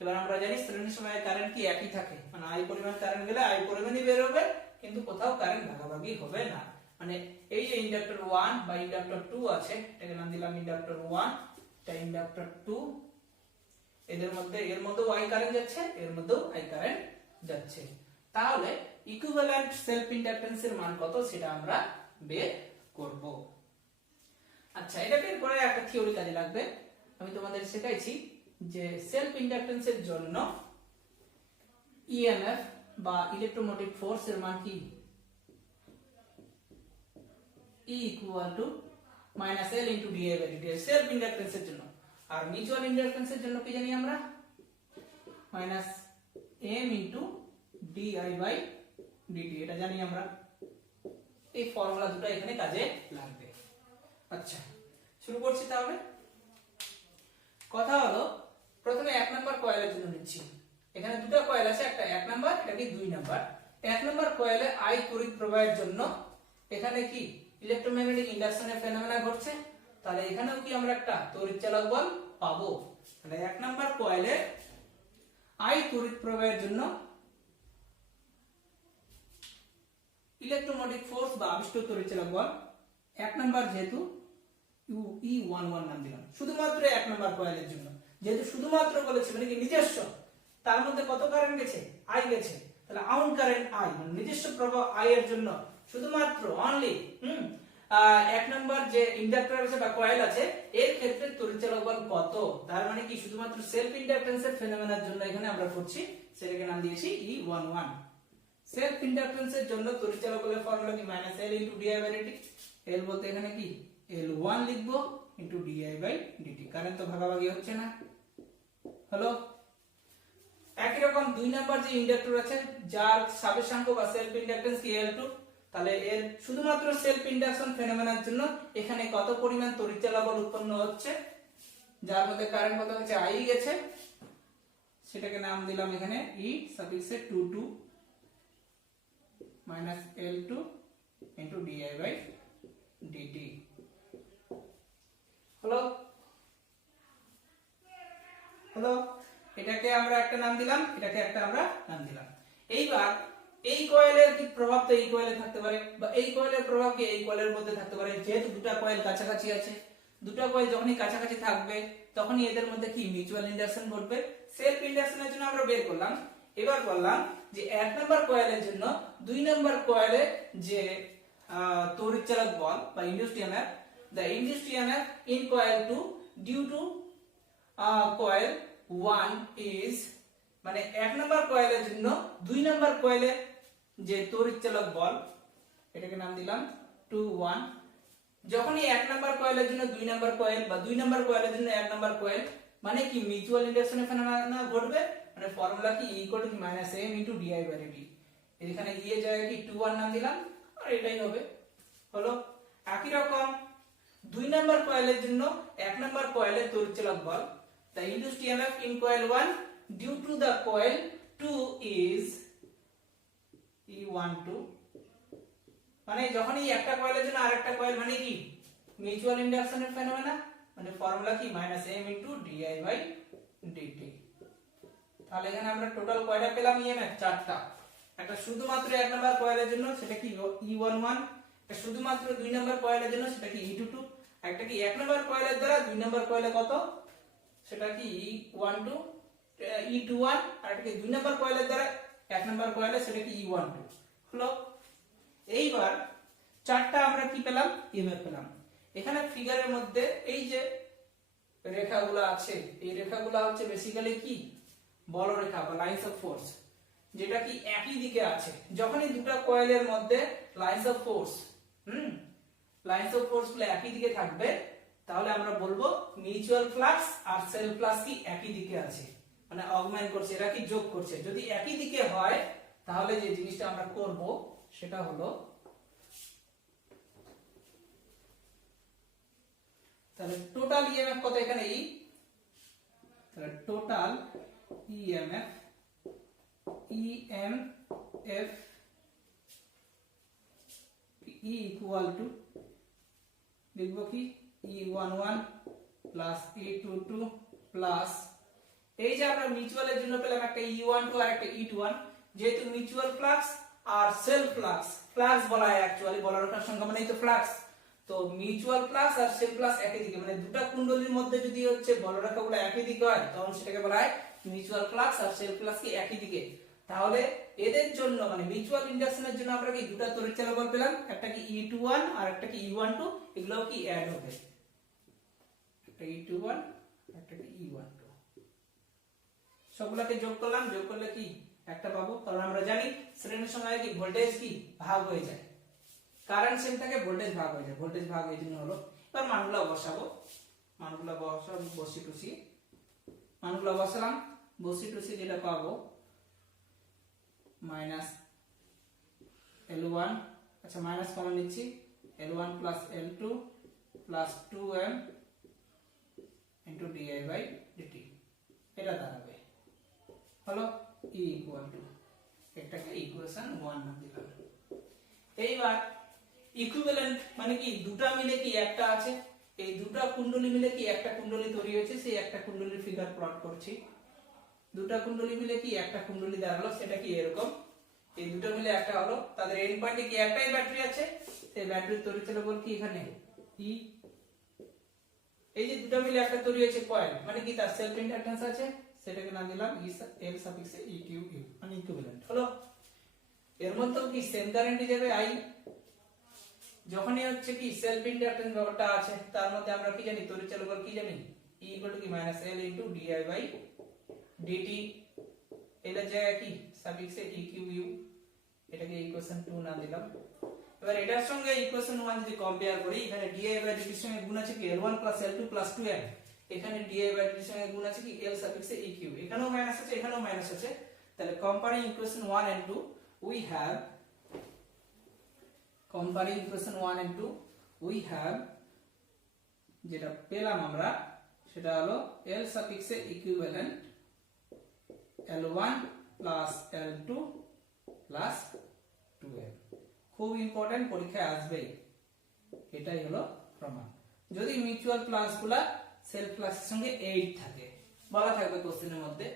এবার আমরা জানি শ্রেণী সমবায়ে কারেন্ট কি একই থাকে, মানে আই পরিমাণ কারেন্ট গেলে আই পরিমাণই বের হবে, কিন্তু কোথাও কারেন্ট ভাগাভাগি হবে না। মানে এই যে ইন্ডাক্টর 1 বা ইন্ডাক্টর 2 আছে, এটাকে নাম দিলাম ইন্ডাক্টর 1, এটা ইন্ডাক্টর 2, এর মধ্যে আই কারেন্ট যাচ্ছে, এর মধ্যেও আই কারেন্ট যাচ্ছে। তাহলে ইকুইভ্যালেন্ট সেলফ ইন্ডাকটেন্সের মান কত, সেটা আমরা বের করব। আচ্ছা, এটা বের করে একটা থিওরি কাজে লাগবে। আমি তোমাদের শেখাইছি যে সেলফ ইন্ডাকটেন্সের জন্য ইএমএফ বা ইলেকট্রোমোটিভ ফোর্স এর মান কি, E equal to minus L into di by dt self ইন্ডাকটেন্সের জন্য। আর মিউচুয়াল ইন্ডাকটেন্সের জন্য কি জানি আমরা, minus M into di by dt, এটা জানি আমরা। এই ফর্মুলা দুটো এখানে কাজে লাগবে। আচ্ছা, শুরু করছি তাহলে। কথা হলো, প্রথমে 1 নাম্বার কয়েলের জন্য নিচ্ছি। এখানে দুটো কয়েল আছে, একটা 1 নাম্বার, এটা কি 2 নাম্বার। 1 নাম্বার কয়েলে আই তড়িৎ প্রবাহের জন্য এখানে কি ইলেকট্রোম্যাগনেটিক ইন্ডাকশনের ফেনোমেনা ঘটছে, তাহলে এখানেও কি আমরা একটা তড়িৎচালক বল পাবো। তাহলে 1 নাম্বার কয়েলে আই তড়িৎ প্রবাহের জন্য ইলেকট্রোমোটিভ ফোর্স বা আবিষ্ট তড়িৎচালক বল 1 নাম্বার, যেহেতু E11 নাম দিলাম শুধুমাত্র 1 নাম্বার কয়েলের জন্য। যেহেতু শুধুমাত্র বলেছি, মানে কি নিজস্ব, তার মধ্যে কত কারেন্ট গেছে, আই গেছে, তাহলে আউন কারেন্ট আই, মানে নিজস্ব প্রবাহ আই এর জন্য শুধুমাত্র অনলি 1 নাম্বার যে ইন্ডাক্টর আছে বা কয়েল আছে, এর ক্ষেত্রে তড়িৎচালক বল কত, তার মানে কি শুধুমাত্র সেলফ ইন্ডাকটেন্সের ফেনোমেনার জন্য এখানে আমরা করছি, সেটাকে নাম দিয়েছি E11। সেলফ ইন্ডাকটেন্সের জন্য তড়িৎচালক বলের ফর্মুলা কি -L * di by dt। L বলতে এখানে কি L1 লিখবো into di by dt, current তো ভাগাভাগি হচ্ছে না, হলো। একই রকম 2 নাম্বার যে ইন্ডাক্টর আছে, যার সাবেশাঙ্ক বা সেলফ ইন্ডাকটেন্স কি L2, তাহলে এর শুধুমাত্র সেলফ ইন্ডাকশন ফেনোমেনার জন্য এখানে কত পরিমাণ তড়িৎচালক বল উৎপন্ন হচ্ছে, যার মধ্যে কারেন্ট কত হচ্ছে I গেছে, সেটাকে নাম দিলাম এখানে E সাফিক্সে 22 L2 into di by dt, হলো। এটাকে আমরা একটা নাম দিলাম, এটাকে একটা আমরা নাম দিলাম। এইবার এই কয়েলের কি প্রভাব তো এই কয়েলে থাকতে পারে, বা এই কয়েলের প্রভাব কি এই কয়েলের মধ্যে থাকতে পারে। যেহেতু দুটো কয়েল কাছাকাছি আছে, দুটো কয়েল যখনই কাছাকাছি থাকবে তখনই এদের মধ্যে কি মিউচুয়াল ইন্ডাকশন ঘটবে। সেলফ ইন্ডাকশনের জন্য আমরা বের করলাম। এবার বললাম যে 1 নাম্বার কয়েলের জন্য 2 নাম্বার কয়েলে যে তড়িৎচালক বল বা induced EMF the induced EMF in coil 2 due to coil 1 is মানে এক নাম্বার কয়েলের জন্য দুই নাম্বার কয়েলে যে তড়িৎচালক বল এটাকে নাম দিলাম 2 1 যখনই এক নাম্বার কয়েলের জন্য দুই নাম্বার কয়েল বা দুই নাম্বার কয়েলের জন্য এক নাম্বার কয়েল মানে কি মিউচুয়াল ইন্ডাকশনের ফেনোমেনা ঘটবে মানে ফর্মুলা কি E = m * di/dt এখানে E এর জায়গায় কি 2 1 নাম দিলাম আর এটাই হবে হলো একই রকম দুই নাম্বার কয়েলের জন্য এক নাম্বার কয়েলের তড়িৎচালক বল the induced EMF in coil 1 due to the coil 2 is E12 মানে যখনই একটা কয়েলের জন্য আরেকটা কয়েল মানে কি মিউচুয়াল ইন্ডাকশনের ফেনোমেনা মানে ফর্মুলা কি -m * di/dt তাহলে এখানে আমরা টোটাল কয়টা পেলাম ইএমএফ চারটা একটা শুধুমাত্র এক নাম্বার কয়েলের জন্য সেটা কি E11 এটা শুধুমাত্র দুই নাম্বার কয়েলের জন্য সেটা কি E22 একটা কি এক নাম্বার কয়েলের দ্বারা দুই নাম্বার কয়েলে কত সেটা কি E12 E21 আর একটা কি দুই নাম্বার কয়েলের দ্বারা এক নাম্বার কয়েলে সেটা কি E12 হলো এইবার চারটা আমরা কি পেলাম ইএমএফ পেলাম এখানে ফিগারের মধ্যে এই যে রেখাগুলো আছে এই রেখাগুলো হচ্ছে বেসিক্যালি কি বলরেখা বা লাইনস অফ ফোর্স যেটা কি একই দিকে আছে যখনই দুটো কয়েলের মধ্যে lines of force lines of force গুলো একই দিকে থাকবে তাহলে আমরা বলবো মিউচুয়াল ফ্লাক্স আর সেলফ ফ্লাক্স কি একই দিকে আছে মানে অগমেন্ট করছে এরা কি যোগ করছে যদি একই দিকে হয় তাহলে যে জিনিসটা আমরা করব সেটা হলো তাহলে টোটাল ইএমএফ কত এখানে E তাহলে total EMF EMF E equal to লিখবো কি E11 plus E22 plus এই যে আমরা মিউচুয়ালের জন্য পেলাম একটা E12 আর একটা E21 যেহেতু মিউচুয়াল ফ্লাক্স আর সেলফ ফ্লাক্স ফ্লাক্স বলা হয় অ্যাকচুয়ালি বলরেখার সংখ্যা মানেই তো ফ্লাক্স তো মিউচুয়াল ফ্লাক্স আর সেলফ ফ্লাক্স একই দিকে মানে দুটো কুণ্ডলীর মধ্যে যদি হচ্ছে বলরেখাগুলো একই দিকে হয় তখন সেটাকে বলা হয় মিউচুয়াল ফ্লাক্স আর সেলফ ফ্লাক্স কি একই দিকে তাহলে এদের জন্য মানে মিউচুয়াল ইন্ডাকশনের জন্য আমরা কি দুটো তড়িৎচালক বল পেলাম একটা কি E21 আর একটা কি E12 এগুলো কি অ্যাড হবে একটা E21 একটা কি E12 সবগুলোকে যোগ করলাম যোগ করলে কি একটা পাবো কারণ আমরা জানি শ্রেণীর সময় কি ভোল্টেজ কি ভাগ হয়ে যায় কারেন্ট সেম থাকে ভোল্টেজ ভাগ হয়ে যায় ভোল্টেজ ভাগ এই জন্য হলো এবার মানগুলো বসাবো মানগুলো বসালাম বসি টুসি যেটা পাবো মাইনাস L1 আচ্ছা মাইনাস কমন নিচ্ছি L1 plus L2 plus 2m into di/dt এটা দাঁড়াবে হলো E equal to এটাকে ইকুয়েশন 1 নাম দিলাম এইবার ইকুইভ্যালেন্ট মানে কি দুটো মিলে কি একটা আছে এই দুটো কুণ্ডলী মিলে কি একটা কুণ্ডলী তৈরি হয়েছে সেই একটা কুণ্ডলীর ফিগার প্লট করছি দুটো কুণ্ডলী মিলে কি একটা কুণ্ডলী দাঁড়ালো সেটা কি এরকম এই দুটো মিলে একটা হলো তাদের এন্ড পয়েন্টে কি একটাই ব্যাটারি আছে সেই ব্যাটারির তড়িৎচালক বল কি এখানে E এই যে দুটো মিলে একটা তৈরি হয়েছে কয়েল মানে কি তার সেলফ ইন্ডাকট্যান্স আছে সেটাকে নাম দিলাম L(eq) মানে ইকুইভ্যালেন্ট হলো এর মধ্যে কি সেম কারেন্ট যাবে I যখনই হচ্ছে কি সেলফ ইন্ডাকট্যান্স ব্যাপারটা আছে তার মধ্যে আমরা কি জানি তড়িৎচালক বল কি জানি E = কি -L * di/dt এর জায়গায় কি সাফিক্সে eq এটাকে ইকুয়েশন 2 নাম দিলাম এবার এটার সঙ্গে ইকুয়েশন 1 যদি কম্পেয়ার করি এখানে di/dt এর সঙ্গে গুণ আছে কি L1 + L2 + 2m এখানে di/dt এর সঙ্গে গুণ আছে কি L সাফিক্সে eq এখানেও মাইনাস আছে এখানেও মাইনাস আছে তাহলে comparing equation 1 and 2 we have যেটা পেলাম আমরা সেটা হলো L সাফিক্সে equivalent L1 plus L2 plus 2m খুব ইম্পর্টেন্ট পরীক্ষায় আসবেই এটাই হলো প্রমাণ যদি মিউচুয়াল ফ্লাক্সগুলা সেলফ ফ্লাক্সের সঙ্গে 8 থাকে বলা থাকবে কোশ্চেনের মধ্যে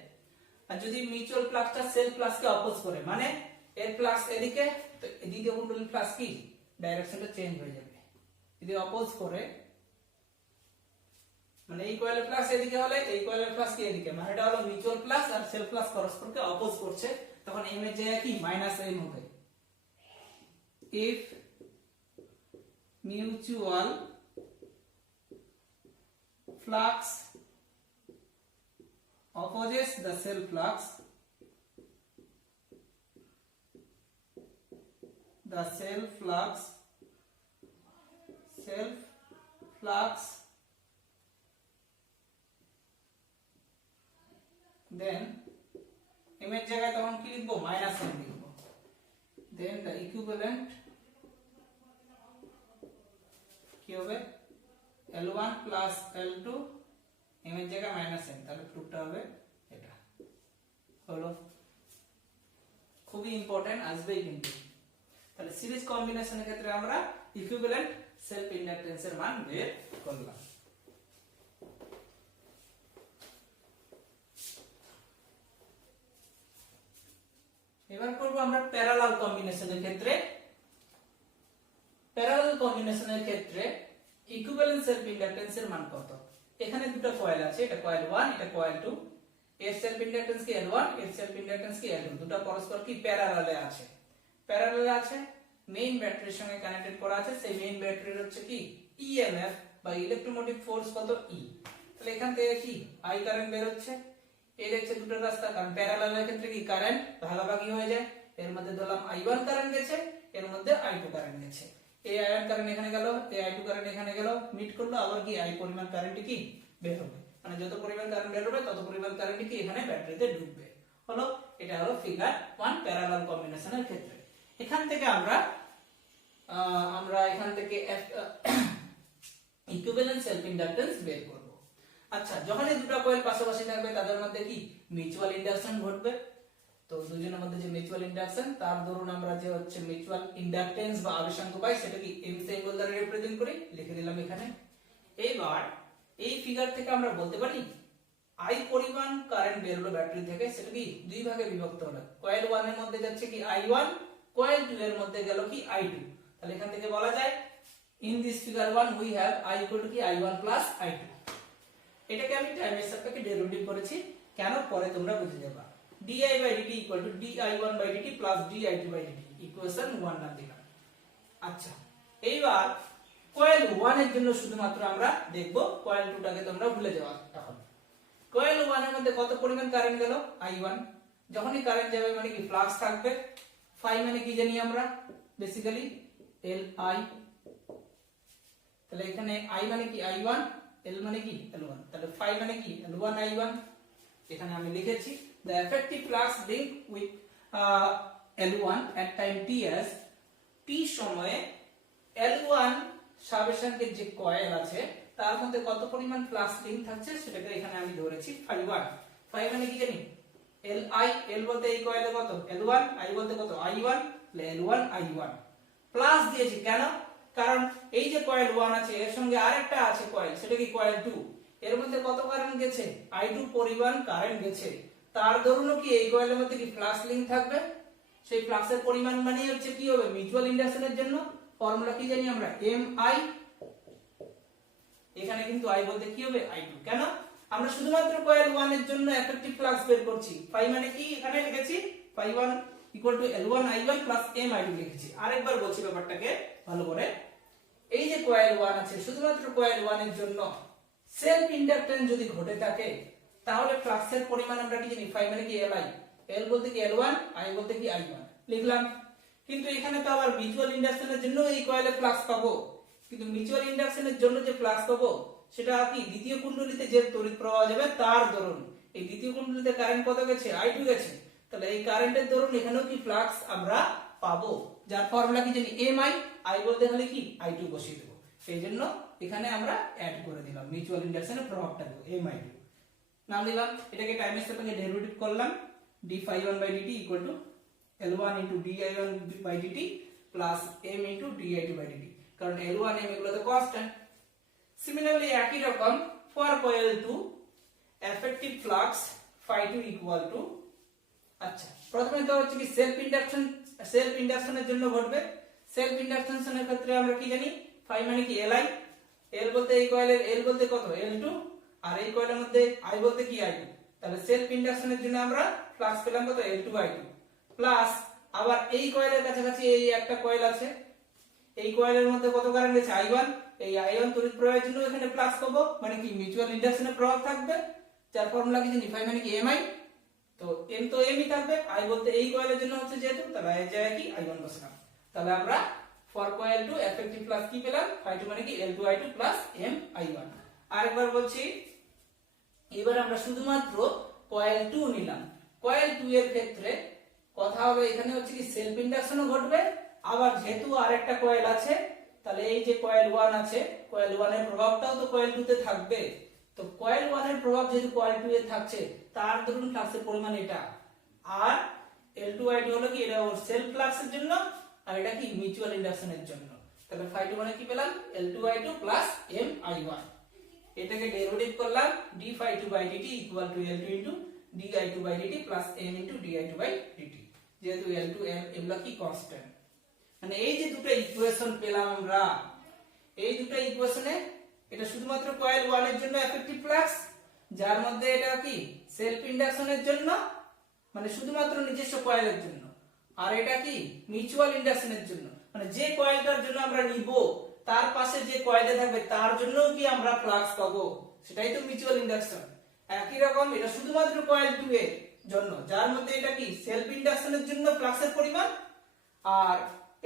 আর যদি মিউচুয়াল ফ্লাক্সটা সেলফ ফ্লাক্সকে অপোজ করে মানে এর ফ্লাক্স এদিকে তো এদিকে কুণ্ডলীর ফ্লাক্স কি ডাইরেকশনটা চেঞ্জ হয়ে যাবে যদি অপোজ করে মানে এই কয়েলের ফ্লাক্স এদিকে হলে এই কয়েলের ফ্লাক্স কি এদিকে মানে এটা হলো মিউচুয়াল ফ্লাক্স আর সেলফ ফ্লাক্স পরস্পরকে অপোজ করছে তখন m এর জায়গায় কি -m হবে if mutual flux opposes the cell flux, the cell flux then m এর জায়গায় তখন কি লিখবো মাইনাস m লিখবো, then the equivalent কি হবে L1 plus L2 m এর জায়গায় মাইনাস m, তাহলে প্রুফটা হবে এটা হলো। খুবই ইম্পর্টেন্ট আসবেই কিন্তু। তাহলে সিরিজ কম্বিনেশনের ক্ষেত্রে আমরা ইকুইভ্যালেন্ট সেলফ ইন্ডাকটেন্সের মান বের করলাম। এবার করব আমরা প্যারালাল কম্বিনেশনের ক্ষেত্রে। প্যারালাল কম্বিনেশনের ক্ষেত্রে ইকুইভ্যালেন্ট সেলফ ইন্ডাকটেন্সের মান কত? এখানে দুটো কয়েল আছে, এটা কয়েল 1 এটা কয়েল 2, এর সেলফ ইন্ডাকটেন্স কি L1 এর সেলফ ইন্ডাকটেন্স কি L2, দুটো পরস্পর কি প্যারালালে আছে। প্যারালালে আছে, মেইন ব্যাটারির সঙ্গে কানেক্টেড করা আছে, সেই মেইন ব্যাটারির হচ্ছে কি ইএমএফ বা ইলেকট্রোমোটিভ ফোর্স কত ই। তাহলে এখান থেকে কি আই কারেন্ট বের হচ্ছে, এই দেখছে দুটো রাস্তা, কারণ প্যারালালের ক্ষেত্রে কি কারেন্ট ভাগাভাগি হয়ে যায়। এর মধ্যে ধরলাম I1 কারেন্ট গেছে, এর মধ্যে I2 কারেন্ট গেছে, এই I1 কারেন্ট এখানে গেল, এই I2 কারেন্ট এখানে গেল, মিট করলো, আবার কি I পরিমাণ কারেন্ট কি বের হবে, মানে যত পরিমাণ কারেন্ট বের হবে তত পরিমাণ কারেন্ট কি এখানে ব্যাটারিতে ঢুকবে। হলো, এটা হলো ফিগার 1 প্যারালাল কম্বিনেশনের ক্ষেত্রে। এখান থেকে আমরা এখান থেকে ইকুইভ্যালেন্ট সেলফ ইন্ডাকটেন্স বের করব। আচ্ছা, যখন এই দুটো কয়েল পাশাপাশি থাকবে তাদের মধ্যে কি মিউচুয়াল ইন্ডাকশন ঘটবে। তো দুজনের মধ্যে যে মিউচুয়াল ইন্ডাকশন, তার দরুন আমরা যে হচ্ছে মিউচুয়াল ইন্ডাকটেন্স বা আবেশাঙ্ক পাই, সেটাকে এম সিম্বল দ্বারা রিপ্রেজেন্ট করি, লিখে দিলাম এখানে। এইবার এই ফিগার থেকে আমরা বলতে পারি আই পরিমাণ কারেন্ট বের হলো ব্যাটারি থেকে, সেটা কি দুই ভাগে বিভক্ত হলো। কয়েল 1 এর মধ্যে যাচ্ছে কি I1, কয়েল 2 এর মধ্যে গেল কি I2। তাহলে এখান থেকে বলা যায় in this figure 1 we have I equal to কি I1 প্লাস I2। এটাকে আমি টাইমের সাপেক্ষে ডেরিভেটিভ করেছি, কেন পরে তোমরা বুঝে যাবে। di/dt equal to di1/dt plus di2/dt, equation 1 নাম দিলাম। আচ্ছা, এইবার কয়েল 1 এর জন্য শুধুমাত্র আমরা দেখব, কয়েল 2 টাকে তোমরা ভুলে যাওয়া। এখন কয়েল 1 এর মধ্যে কত পরিমাণ কারেন্ট গেল I1, যখনই কারেন্ট যাবে মানে কি ফ্লাক্স থাকবে। ফাই মানে কি জানি আমরা বেসিক্যালি Li, তাহলে এখানে I মানে কি I1, L মানে কি L1, তাহলে ফাই মানে কি L1 I1। এখানে আমি লিখেছি the effective flux link with L1 at time ts, t সময়ে L1 সাবেশাঙ্কের যে কয়েল আছে তার মধ্যে কত পরিমাণ ফ্লাক্স লিংক থাকছে সেটাকে এখানে আমি ধরেছি φ1। ফাই মানে কি জানি Li, L বলতে এই কয়েলে কত L1, I বলতে কত I1, L1 I1 প্লাস দিয়েছি কেন, কারণ এই যে কয়েল 1 আছে এর সঙ্গে আরেকটা আছে কয়েল, সেটা কি কয়েল 2, এর মধ্যে কত কারেন্ট গেছে I2 পরিমাণ কারেন্ট গেছে, তার দরুনও কি এই কয়েলের মধ্যে কি ফ্লাক্স লিংক থাকবে। সেই ফ্লাক্সের পরিমাণ মানে হচ্ছে কি হবে মিউচুয়াল ইন্ডাকশনের জন্য ফর্মুলা কি জানি আমরা MI, এখানে কিন্তু I বলতে কি হবে I2। কেন, আমরা শুধুমাত্র কয়েল 1 এর জন্য এফেক্টিভ ফ্লাক্স বের করছি। ফাই মানে কি এখানে লিখেছি φ1 equal to L1 I1 plus MI2 লিখেছি। আরেকবার বলছি ব্যাপারটাকে ভালো করে, এই যে কয়েল 1 আছে শুধুমাত্র কয়েল 1 এর জন্য সেলফ ইন্ডাকটেন্স যদি ঘটে থাকে তাহলে ফ্লাক্সের পরিমাণ আমরা কি জানি ফাই মানে কি Li, L বলতে কি L1, I বলতে কি I1 লিখলাম। কিন্তু এখানে তো আবার মিউচুয়াল ইন্ডাকশনের জন্য এই কয়েলে ফ্লাক্স পাবো, কিন্তু মিউচুয়াল ইন্ডাকশনের জন্য যে ফ্লাক্স পাবো সেটা কি দ্বিতীয় কুণ্ডলীতে যে তড়িৎ প্রবাহ যাবে তার দরুন। এই দ্বিতীয় কুণ্ডলীতে কারেন্ট কত গেছে I2 গেছে, তাহলে এই কারেন্টের দরুন এখানেও কি ফ্লাক্স আমরা পাবো, যার ফর্মুলা কি জানি MI, I বলতে হলে কি I2 বসিয়ে দেব। সেই জন্য এখানে আমরা অ্যাড করে দিলাম মিউচুয়াল ইন্ডাকশনের প্রভাবটা দেব MI2 নাম দিলাম। এটাকে টাইমের সাপেক্ষে ডেরিভেটিভ করলাম, dφ1/dt equal to L1 into di1/dt plus m into di2/dt, কারণ L1 m এগুলো তো কনস্ট্যান্ট। সিমিলারলি একই রকম for coil 2 effective flux φ2 equal to, আচ্ছা প্রথমে তো হচ্ছে কি সেলফ ইন্ডাকশনের জন্য ঘটবে। সেলফ ইন্ডাকশনের ক্ষেত্রে আমরা কি জানি ফাই মানে কি Li, L বলতে এই কয়েলের L বলতে কত L2, আর এই কয়েলের মধ্যে I বলতে কি I2, তাহলে সেলফ ইন্ডাকশনের জন্য আমরা ফ্লাক্স পেলাম কত L2/2 প্লাস আবার এই কয়েলের কাছাকাছি এই একটা কয়েল আছে, এই কয়েলের মধ্যে কত কারেন্ট আছে I1, এই I1 তড়িৎ প্রবাহের জন্য এখানে প্লাস পাবো, মানে কি মিউচুয়াল ইন্ডাকশনের প্রভাব থাকবে, যার ফর্মুলা কি জানি, ফাই মানে কি Mi, তো M তো M ই থাকবে, I বলতে এই কয়েলের জন্য হচ্ছে যেহেতু, তাহলে এই জায়গায় কি I1 বসালাম। তাহলে আমরা ফর কয়েল 2 এফেক্টিভ প্লাস কি পেলাম, ফাই 2 মানে কি L2I2 প্লাস Mi1। আরেকবার বলছি, এবার আমরা শুধুমাত্র কয়েল 2 নিলাম। কয়েল 2 এর ক্ষেত্রে কথা হলো এখানে হচ্ছে কি সেলফ ইন্ডাকশনও ঘটবে, আবার যেহেতু আরেকটা কয়েল আছে, তাহলে এই যে কয়েল 1 আছে, কয়েল 1 এর প্রভাবটাও তো কয়েল 2 তে থাকবে। তো কয়েল 1 এর প্রভাব যেহেতু কয়েল 2 এ থাকছে, তার ধরুন ফ্লাক্সের পরিমাণ এটা, আর L2I2 হলো কি এটা ওর সেলফ ফ্লাক্সের জন্য, আর এটা কি মিউচুয়াল ইন্ডাকশনের জন্য। তাহলে ফাই 2 মানে কি পেলাম L2I2 প্লাস Mi1। এটাকে ডেরিভেটিভ করলাম d∅2/dt equal to L2 into di2/dt plus m into di2/dt, যেহেতু L2 এগুলা কি কনস্ট্যান্ট। মানে এই যে দুটো ইকুয়েশন পেলাম আমরা, এই দুটো ইকুয়েশনে এটা শুধুমাত্র কয়েল 1 এর জন্য এফেক্টিভ ফ্লাক্স, যার মধ্যে এটা কি সেলফ ইন্ডাকশনের জন্য, মানে শুধুমাত্র নিজস্ব কয়েলের জন্য, আর এটা কি মিউচুয়াল ইন্ডাকশনের জন্য, মানে যে কয়েলটার জন্য আমরা নিব তার পাশে যে কয়েলটা থাকবে তার জন্যও কি আমরা ফ্লাক্স পাবো, সেটাই তো মিউচুয়াল ইন্ডাকশন। একই রকম এটা শুধুমাত্র কয়েল 2 এর জন্য, যার মধ্যে এটা কি সেলফ ইন্ডাকশনের জন্য ফ্লাক্সের পরিমাণ, আর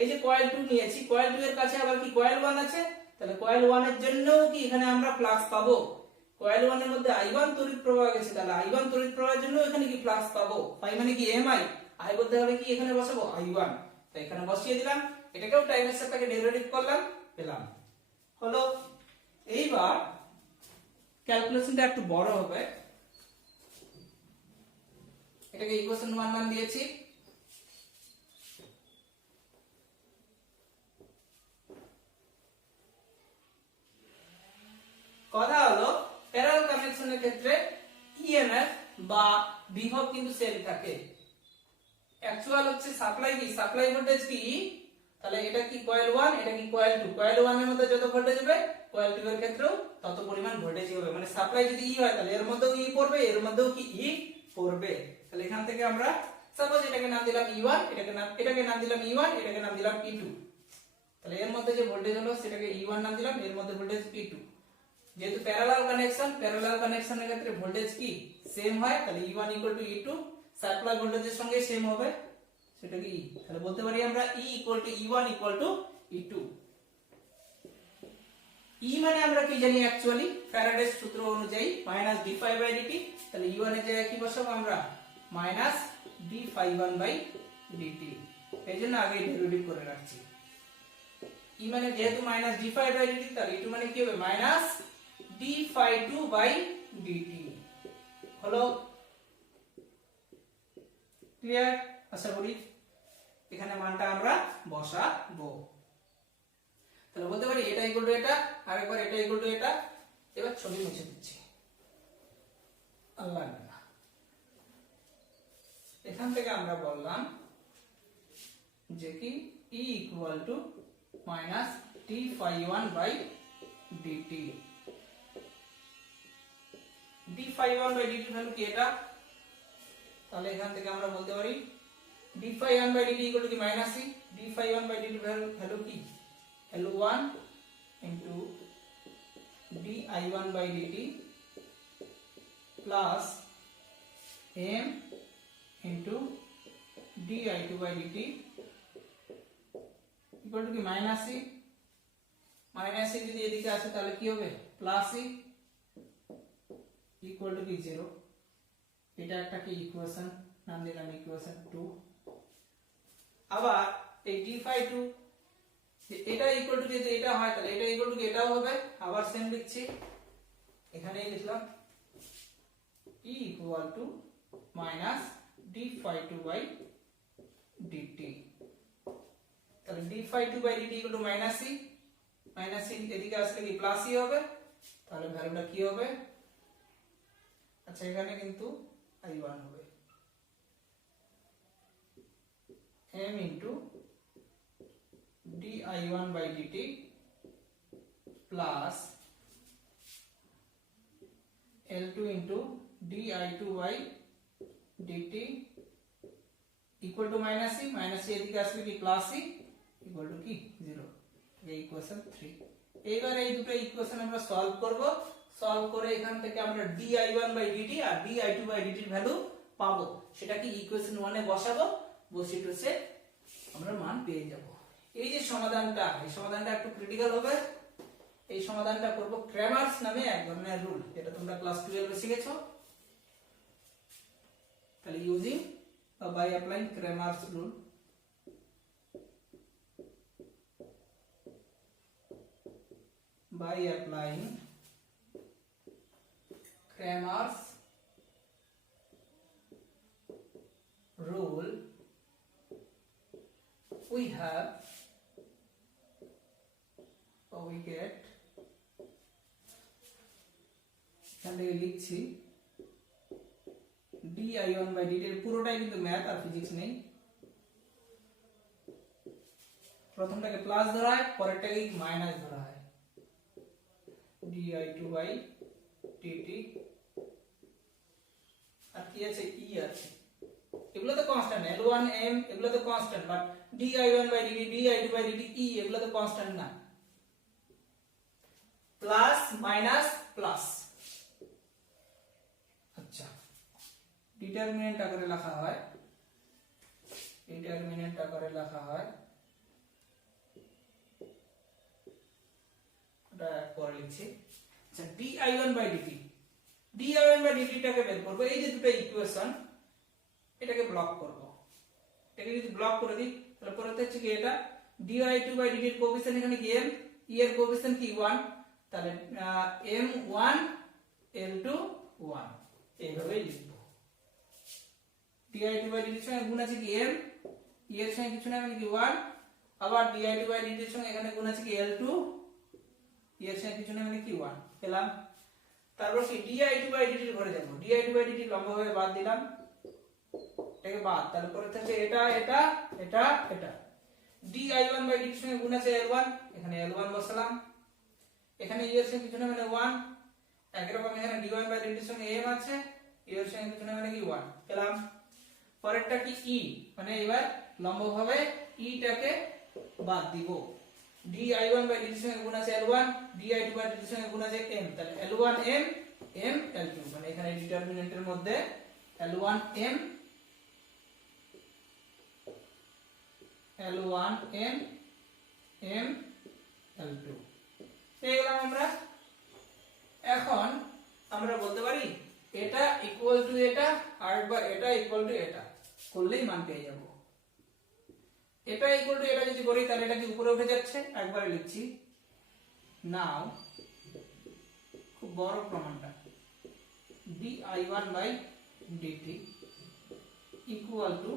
এই যে কয়েল 2 নিয়েছি, কয়েল 2 এর কাছে আবার কি কয়েল 1 আছে, তাহলে কয়েল 1 এর জন্যও কি এখানে আমরা ফ্লাক্স পাবো। কয়েল 1 এর মধ্যে I1 তড়িৎ প্রবাহ গেছে, তাহলে I1 তড়িৎ প্রবাহের জন্য এখানে কি ফ্লাক্স পাবো, ফাই মানে কি Mi, I বলতে হলে কি এখানে বসাবো I1, তাই এখানে বসিয়ে দিলাম। এটাকেও টাইমের সাপেক্ষে ডেরিভেটিভ করলাম, পেলাম হলো। এইবার ক্যালকুলেশনটা একটু বড় হবে, এটাকে ইকুয়েশন 1 নাম দিয়েছি। কথা হলো প্যারালাল কানেকশনের ক্ষেত্রে ইএমএফ বা বিভব কিন্তু সেম থাকে। অ্যাকচুয়াল হচ্ছে সাপ্লাই কি, সাপ্লাই ভোল্টেজ কি, তাহলে এটা কি কয়েল 1, এটা কি কয়েল 2, কয়েল 1 এর মধ্যে যত ভোল্টেজ হবে কয়েল 2 এর ক্ষেত্রেও তত পরিমাণ ভোল্টেজ হবে, মানে সাপ্লাই যদি ই হয় তাহলে এর মধ্যেও ই পড়বে, এর মধ্যেও কি ই পড়বে। তাহলে এখান থেকে আমরা সাপোজ এটাকে নাম দিলাম E1, এটাকে নাম দিলাম E1, এটাকে নাম দিলাম E2। তাহলে এর মধ্যে যে ভোল্টেজ হলো সেটাকে E1 নাম দিলাম, এর মধ্যে ভোল্টেজ E2। যেহেতু প্যারালাল কানেকশনের ক্ষেত্রে ভোল্টেজ কি সেম হয়, তাহলে E1 E2 সাপ্লাই ভোল্টেজের সঙ্গে সেম হবে, সেটা কি তাহলে বলতে পারি আমরা E1 E2। E মানে আমরা কি জানি অ্যাকচুয়ালি ফ্যারাডের সূত্র অনুযায়ী -d∅dt, তাহলে E1 এর জায়গায় কি বসাবো আমরা -d∅1/dt, এইজন্য আগে ডেরিভেটিভ করে রাখছি। E মানে যেহেতু -d∅dt, তাহলে E2 মানে কি হবে -d∅2/dt। হলো ক্লিয়ার? আশা করি এখানে মানটা আমরা বসাবো। তাহলে বলতে পারি এটা ইকুয়াল টু এটা, আরেকবার এটা ইকুয়াল টু এটা। এবার ছবি মুছে দিচ্ছি, আল্লাহ না। এখান থেকে আমরা বললাম যে কি E equal to -d∅1/dt। d∅1/dt value কি এটা, তাহলে এখান থেকে আমরা বলতে পারি d∅1/dt ইকুয়াল টু কি -e, d∅1/dt ভ্যালু কি L1 into di1/dt plus m into di2/dt equal to কি -e, -e যদি এদিকে আসে তাহলে কি হবে +e equal to কি 0। এটা একটা কি ইকুয়েশন নাম দিলাম ইকুয়েশন 2। আবার এই d∅2 এটা ইকুয়াল টু যদি এটা হয় তাহলে এটা ইকুয়াল টু এটাও হবে, আবার সেম লিখছি, এখানেই লিখলাম E ইকুয়াল টু -d∅2/dt। তাহলে d∅2/dt equal to -e, -e এদিকে আসলে কি +e হবে, তাহলে ভ্যালুটা কি হবে, আচ্ছা এখানে কিন্তু I1 হবে m into di1/dt plus L2 into di2/dt equal to -e, -e এদিকে আসলে কি +e equal to কি 0। এই ইকুয়েশন 3। এইবার এই দুটো ইকুয়েশন আমরা সলভ করব, সলভ করে এখান থেকে আমরা di1/dt আর di2/dt এর ভ্যালু পাবো। সেটা কি ইকুয়েশন 1 এ বসাবো, বসিয়ে টসে আমরা মান পেয়ে যাব। এই যে সমাধানটা, এই সমাধানটা একটু ক্রিটিক্যাল হবে। এই সমাধানটা করব ক্র্যামারস নামে এক ধরনের রুল, যেটা তোমরা ক্লাস 12 এ শিখেছো। তাহলে ইউজিং বা by applying Cramer's rule, by applying Cramer's rule we have or we get, এখানে লিখছি di1/dt এর পুরোটাই কিন্তু ম্যাথ আর ফিজিক্স নেই। প্রথমটাকে প্লাস ধরা হয়, পরেরটাকে মাইনাস ধরা হয়। di2/dt আর কি আছে, e আছে। এগুলো তো কনস্ট্যান্ট, L1m এগুলো তো constant, but di1/dt di2/dt e এগুলো তো কনস্ট্যান্ট না। প্লাস মাইনাস প্লাস, আচ্ছা ডিটারমিনেন্ট আকারে লেখা হয়, ডিটারমিনেন্ট আকারে লেখা হয়, এটা পরে লিখছি। আচ্ছা di1/dt, di1/dt টাকে বের করব। এই যে দুটো ইকুয়েশন, এটাকে ব্লক করব। এটাকে যদি ব্লক করে দিই তাহলে পরে হচ্ছে কি, এটা di2/dt এর কোএফিশিয়েন্ট এখানে কি m, e এর কোএফিশিয়েন্ট কি 1, তাহলে m1 l2 1 এইভাবে লিখব। di2/dt এর সঙ্গে গুণ আছে কি m, e এর সঙ্গে কিছু না মানে কি 1, আবার di2/dt এর সঙ্গে এখানে গুণ আছে কি l2, e এর সঙ্গে কিছু না মানে কি 1 পেলাম। তারপর কি di2/dt এর ঘরে যাব, di2/dt লম্বভাবে বাদ দিলাম, এটাকে বাদ, তারপরে হচ্ছে এটা এটা এটা এটা। di1/dt এর সঙ্গে গুণ আছে l1, এখানে l1 বসালাম, এখানে e এর সঙ্গে কিছু না মানে 1, একই রকম এখানে d1/dt এর সঙ্গে m আছে, e এর সঙ্গে কিছু না মানে কি 1 পেলাম। পরেরটা কি e, মানে এবার লম্বভাবে e টাকে বাদ দিব। di1/dt এর সঙ্গে গুণ আছে l1, di2/dt এর সঙ্গে গুণ আছে m, তাহলে l1m m l2, মানে এখানে ডিটারমিনেন্টের মধ্যে l1m l1m m l2 পেয়ে গেলাম আমরা। এখন আমরা বলতে পারি এটা ইকুয়াল টু এটা, আর একবার এটা ইকুয়াল টু এটা করলেই মান পেয়ে যাব। এটা ইকুয়াল টু এটা যদি করি তাহলে এটা কি উপরে উঠে যাচ্ছে, একবারে লিখছি। নাও খুব বড় প্রমাণটা, di1/dt equal to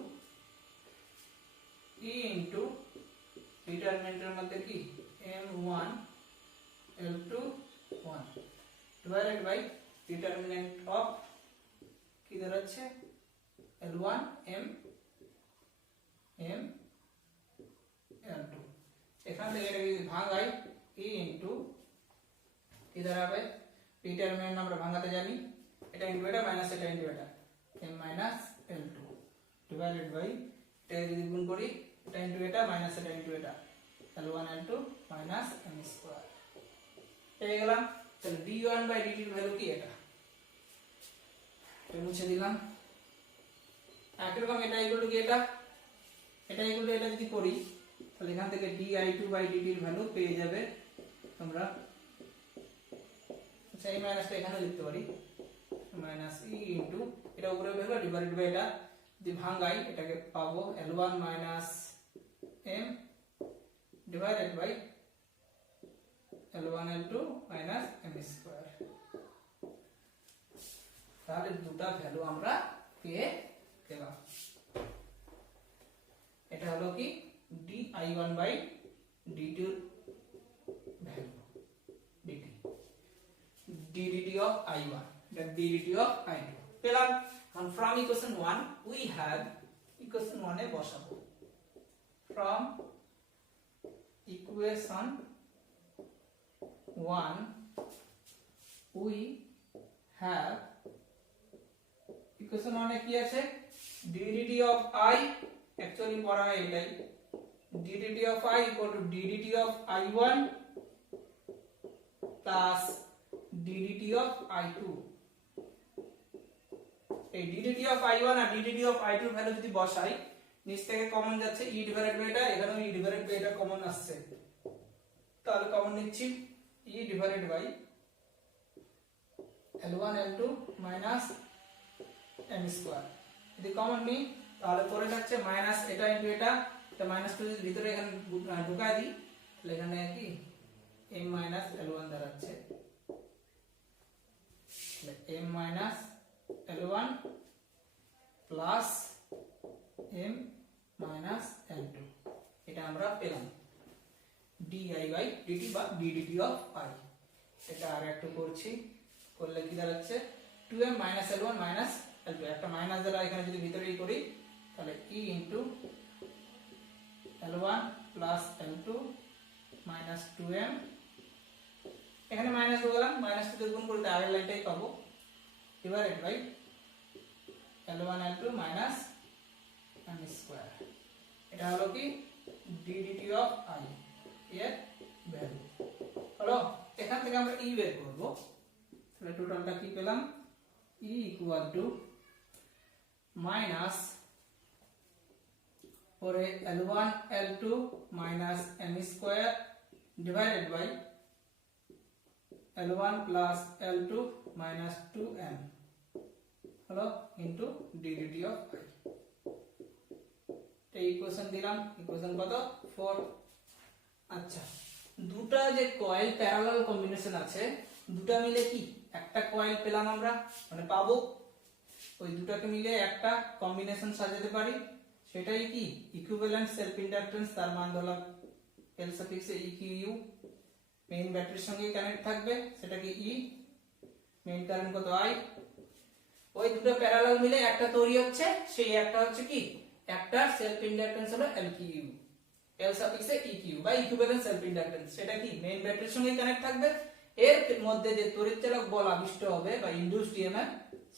e into ডিটারমিনেন্টের মধ্যে কি m1 l2 1 divided by determinant of কি দাঁড়াচ্ছে l1 m m l2। এখান থেকে এটা যদি ভাঙাই e ইনটু কি দাঁড়াবে, ডিটারমিনেন্ট আমরা ভাঙাতে জানি, এটা ইনটু এটা মাইনাস এটা ইনটু এটা m minus l2 divided by এটা যদি গুণ করি এটা ইনটু এটা মাইনাস এটা ইনটু এটা l1 l2 minus m square পেয়ে গেলাম। তাহলে d1/dt এর ভ্যালু কি, এটা মুছে দিলাম। একই রকম এটা ইকুয়াল টু কি, এটা ইকুয়াল টু এটা যদি করি তাহলে এখান থেকে di2/dt এর ভ্যালু পেয়ে যাবে তোমরা। আচ্ছা এই মাইনাসটা এখানে লিখতে পারি, মাইনাস e ইনটু এটা উপরে বেরোলো ডিভাইডেড বাই এটা, যদি ভাঙাই এটাকে পাবো l1 minus m divided by l1 l2 minus m square. তাহলে দুটো ভ্যালু আমরা পেয়ে গেলাম। এটা হলো কি di1/dt এর value, ddt of i1, that ddt of i2 পেলাম। And from equation 1 we have equation 1 এ বসাবো, from equation 1 we have, equation 1 এ কি আছে, ddt of I, অ্যাকচুয়ালি পড়া হয় এটাই, ddt of I equal to ddt of I1 plus ddt of I2। এই ddt of I1 R ddt of I2 এর value যদি বসাই, নিচ থেকে কমন যাচ্ছে e ডিভাইডেড বাই এটা, এখানেও e ডিভাইডেড বাই এটা কমন আসছে, তাহলে কমন নিচ্ছি e divided by L1 L2 minus m square. যদি কমন নিই তাহলে পরে যাচ্ছে মাইনাস এটা ইনটু এটা মাইনাস টু, যদি ভিতরে এখানে ঢুকায় দিই তাহলে এখানে কি m মাইনাস L1 দাঁড়াচ্ছে, m minus L1 plus m minus L2, এটা আমরা পেলাম di বাই dt বা ddt অফ I। এটা আর একটু করছি, করলে কি দাঁড়াচ্ছে 2m minus L1 minus L2, একটা মাইনাস দ্বারা এখানে যদি ভিতরেই করি তাহলে e into L1 plus L2 minus 2m, এখানে মাইনাস বললাম, মাইনাস টু গুণ করতে আগের লাইনটাই পাবো, divided by L1 L2 minus m square. এটা হলো কি ddt অফ I এর ভ্যালু হলো। এখান থেকে আমরা e বের করব, তাহলে টোটালটা কি পেলাম e ইকুয়াল টু মাইনাস পরে L1 L2 minus m square divided by L1 plus L2 minus 2m হলো ইনটু ddt অফ I। এই ইকুয়েশন দিলাম, ইকুয়েশন কত 4। আচ্ছা, দুটা যে কয়েল প্যারালাল কম্বিনেশন আছে, দুটা মিলে কি একটা কয়েল পেলাম আমরা, মানে পাবো, ওই দুটাকে মিলে একটা কম্বিনেশন সাজাতে পারি, সেটাই কি ইকুইভ্যালেন্ট সেলফ ইন্ডাক্টেন্স, তার মান ধরলাম L সাফিক্স EQU, মেইন ব্যাটারির সঙ্গে কানেক্ট থাকবে, সেটা কি E, মেইন কারেন্ট কত I, ওই দুটো প্যারালাল মিলে একটা তৈরি হচ্ছে, সেই একটা হচ্ছে কি একটা সেলফ ইন্ডাক্টেন্স হলো LQU, L সাফিক্স EQ বা ইকুইভ্যালেন্ট সেলফ ইন্ডাক্টেন্স, সেটা কি মেইন ব্যাটারির সঙ্গে কানেক্ট থাকবে, এর মধ্যে যে তড়িৎচালক বল আবিষ্ট হবে বা ইনডিউসড EMF,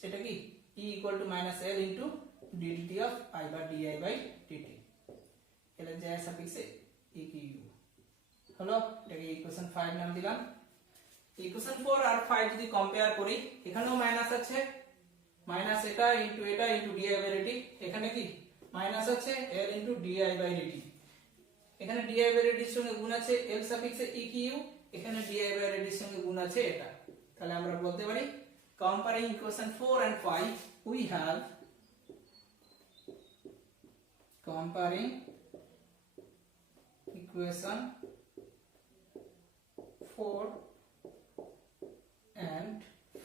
সেটা কি E equal to minus L into ddt of I বা di by dt, L এর জায়গায় সাফিক্স EQU হলো। এটাকে ইকুয়েশন 5 নাম দিলাম। ইকুয়েশন 4 আর 5 যদি কম্পেয়ার করি, এখানেও মাইনাস আছে, মাইনাস এটা ইনটু di by dt, এখানে কি মাইনাস আছে L into di by dt, এখানে di by dt এর সঙ্গে গুণ আছে L সাফিক্স EQ, এখানে di by dt এর সঙ্গে গুণ আছে এটা, তাহলে আমরা বলতে পারি comparing equation 4 and 5 we have comparing equation 4 and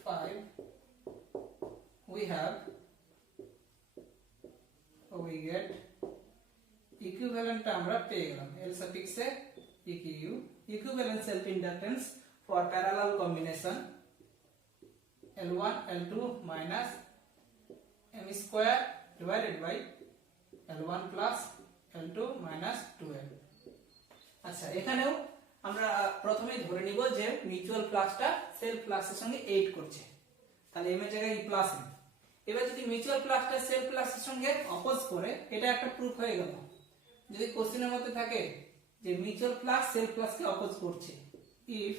5 we get equivalent আমরা পেয়ে গেলাম L suffix A EQU, equivalent self inductance for parallel combination L1 L2 minus m square divided by L1 plus L2 minus 2m। আচ্ছা, এখানেও আমরা প্রথমেই ধরে নিব যে মিউচুয়াল ফ্লাক্সটা সেলফ ফ্লাক্সের সঙ্গে এইড করছে, তাহলে m এর জায়গায় e প্লাস m। এবার যদি মিউচুয়াল ফ্লাক্সটা সেলফ ফ্লাক্সের সঙ্গে অপোজ করে, এটা একটা প্রুফ হয়ে গেল। যদি কোশ্চেনের মধ্যে থাকে যে মিউচুয়াল ফ্লাক্স সেলফ ফ্লাক্সকে অপোজ করছে, if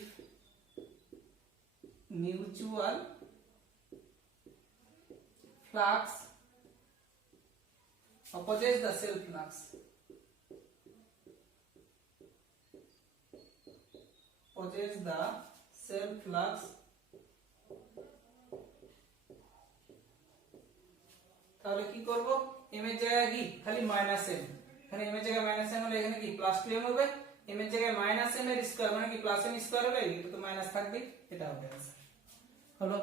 mutual flux opposes the self flux, opposes the self flux তাহলে কি করব, m এর জায়গায় কি খালি মাইনাস m, এখানে m এর জায়গায় মাইনাস m হলে এখানে কি প্লাস 2m হবে, m এর জায়গায় মাইনাস m এর স্কয়ার মানে কি প্লাস m স্কয়ার হবে, এটা তো মাইনাস থাকবে, এটা হবে आंसर হলো।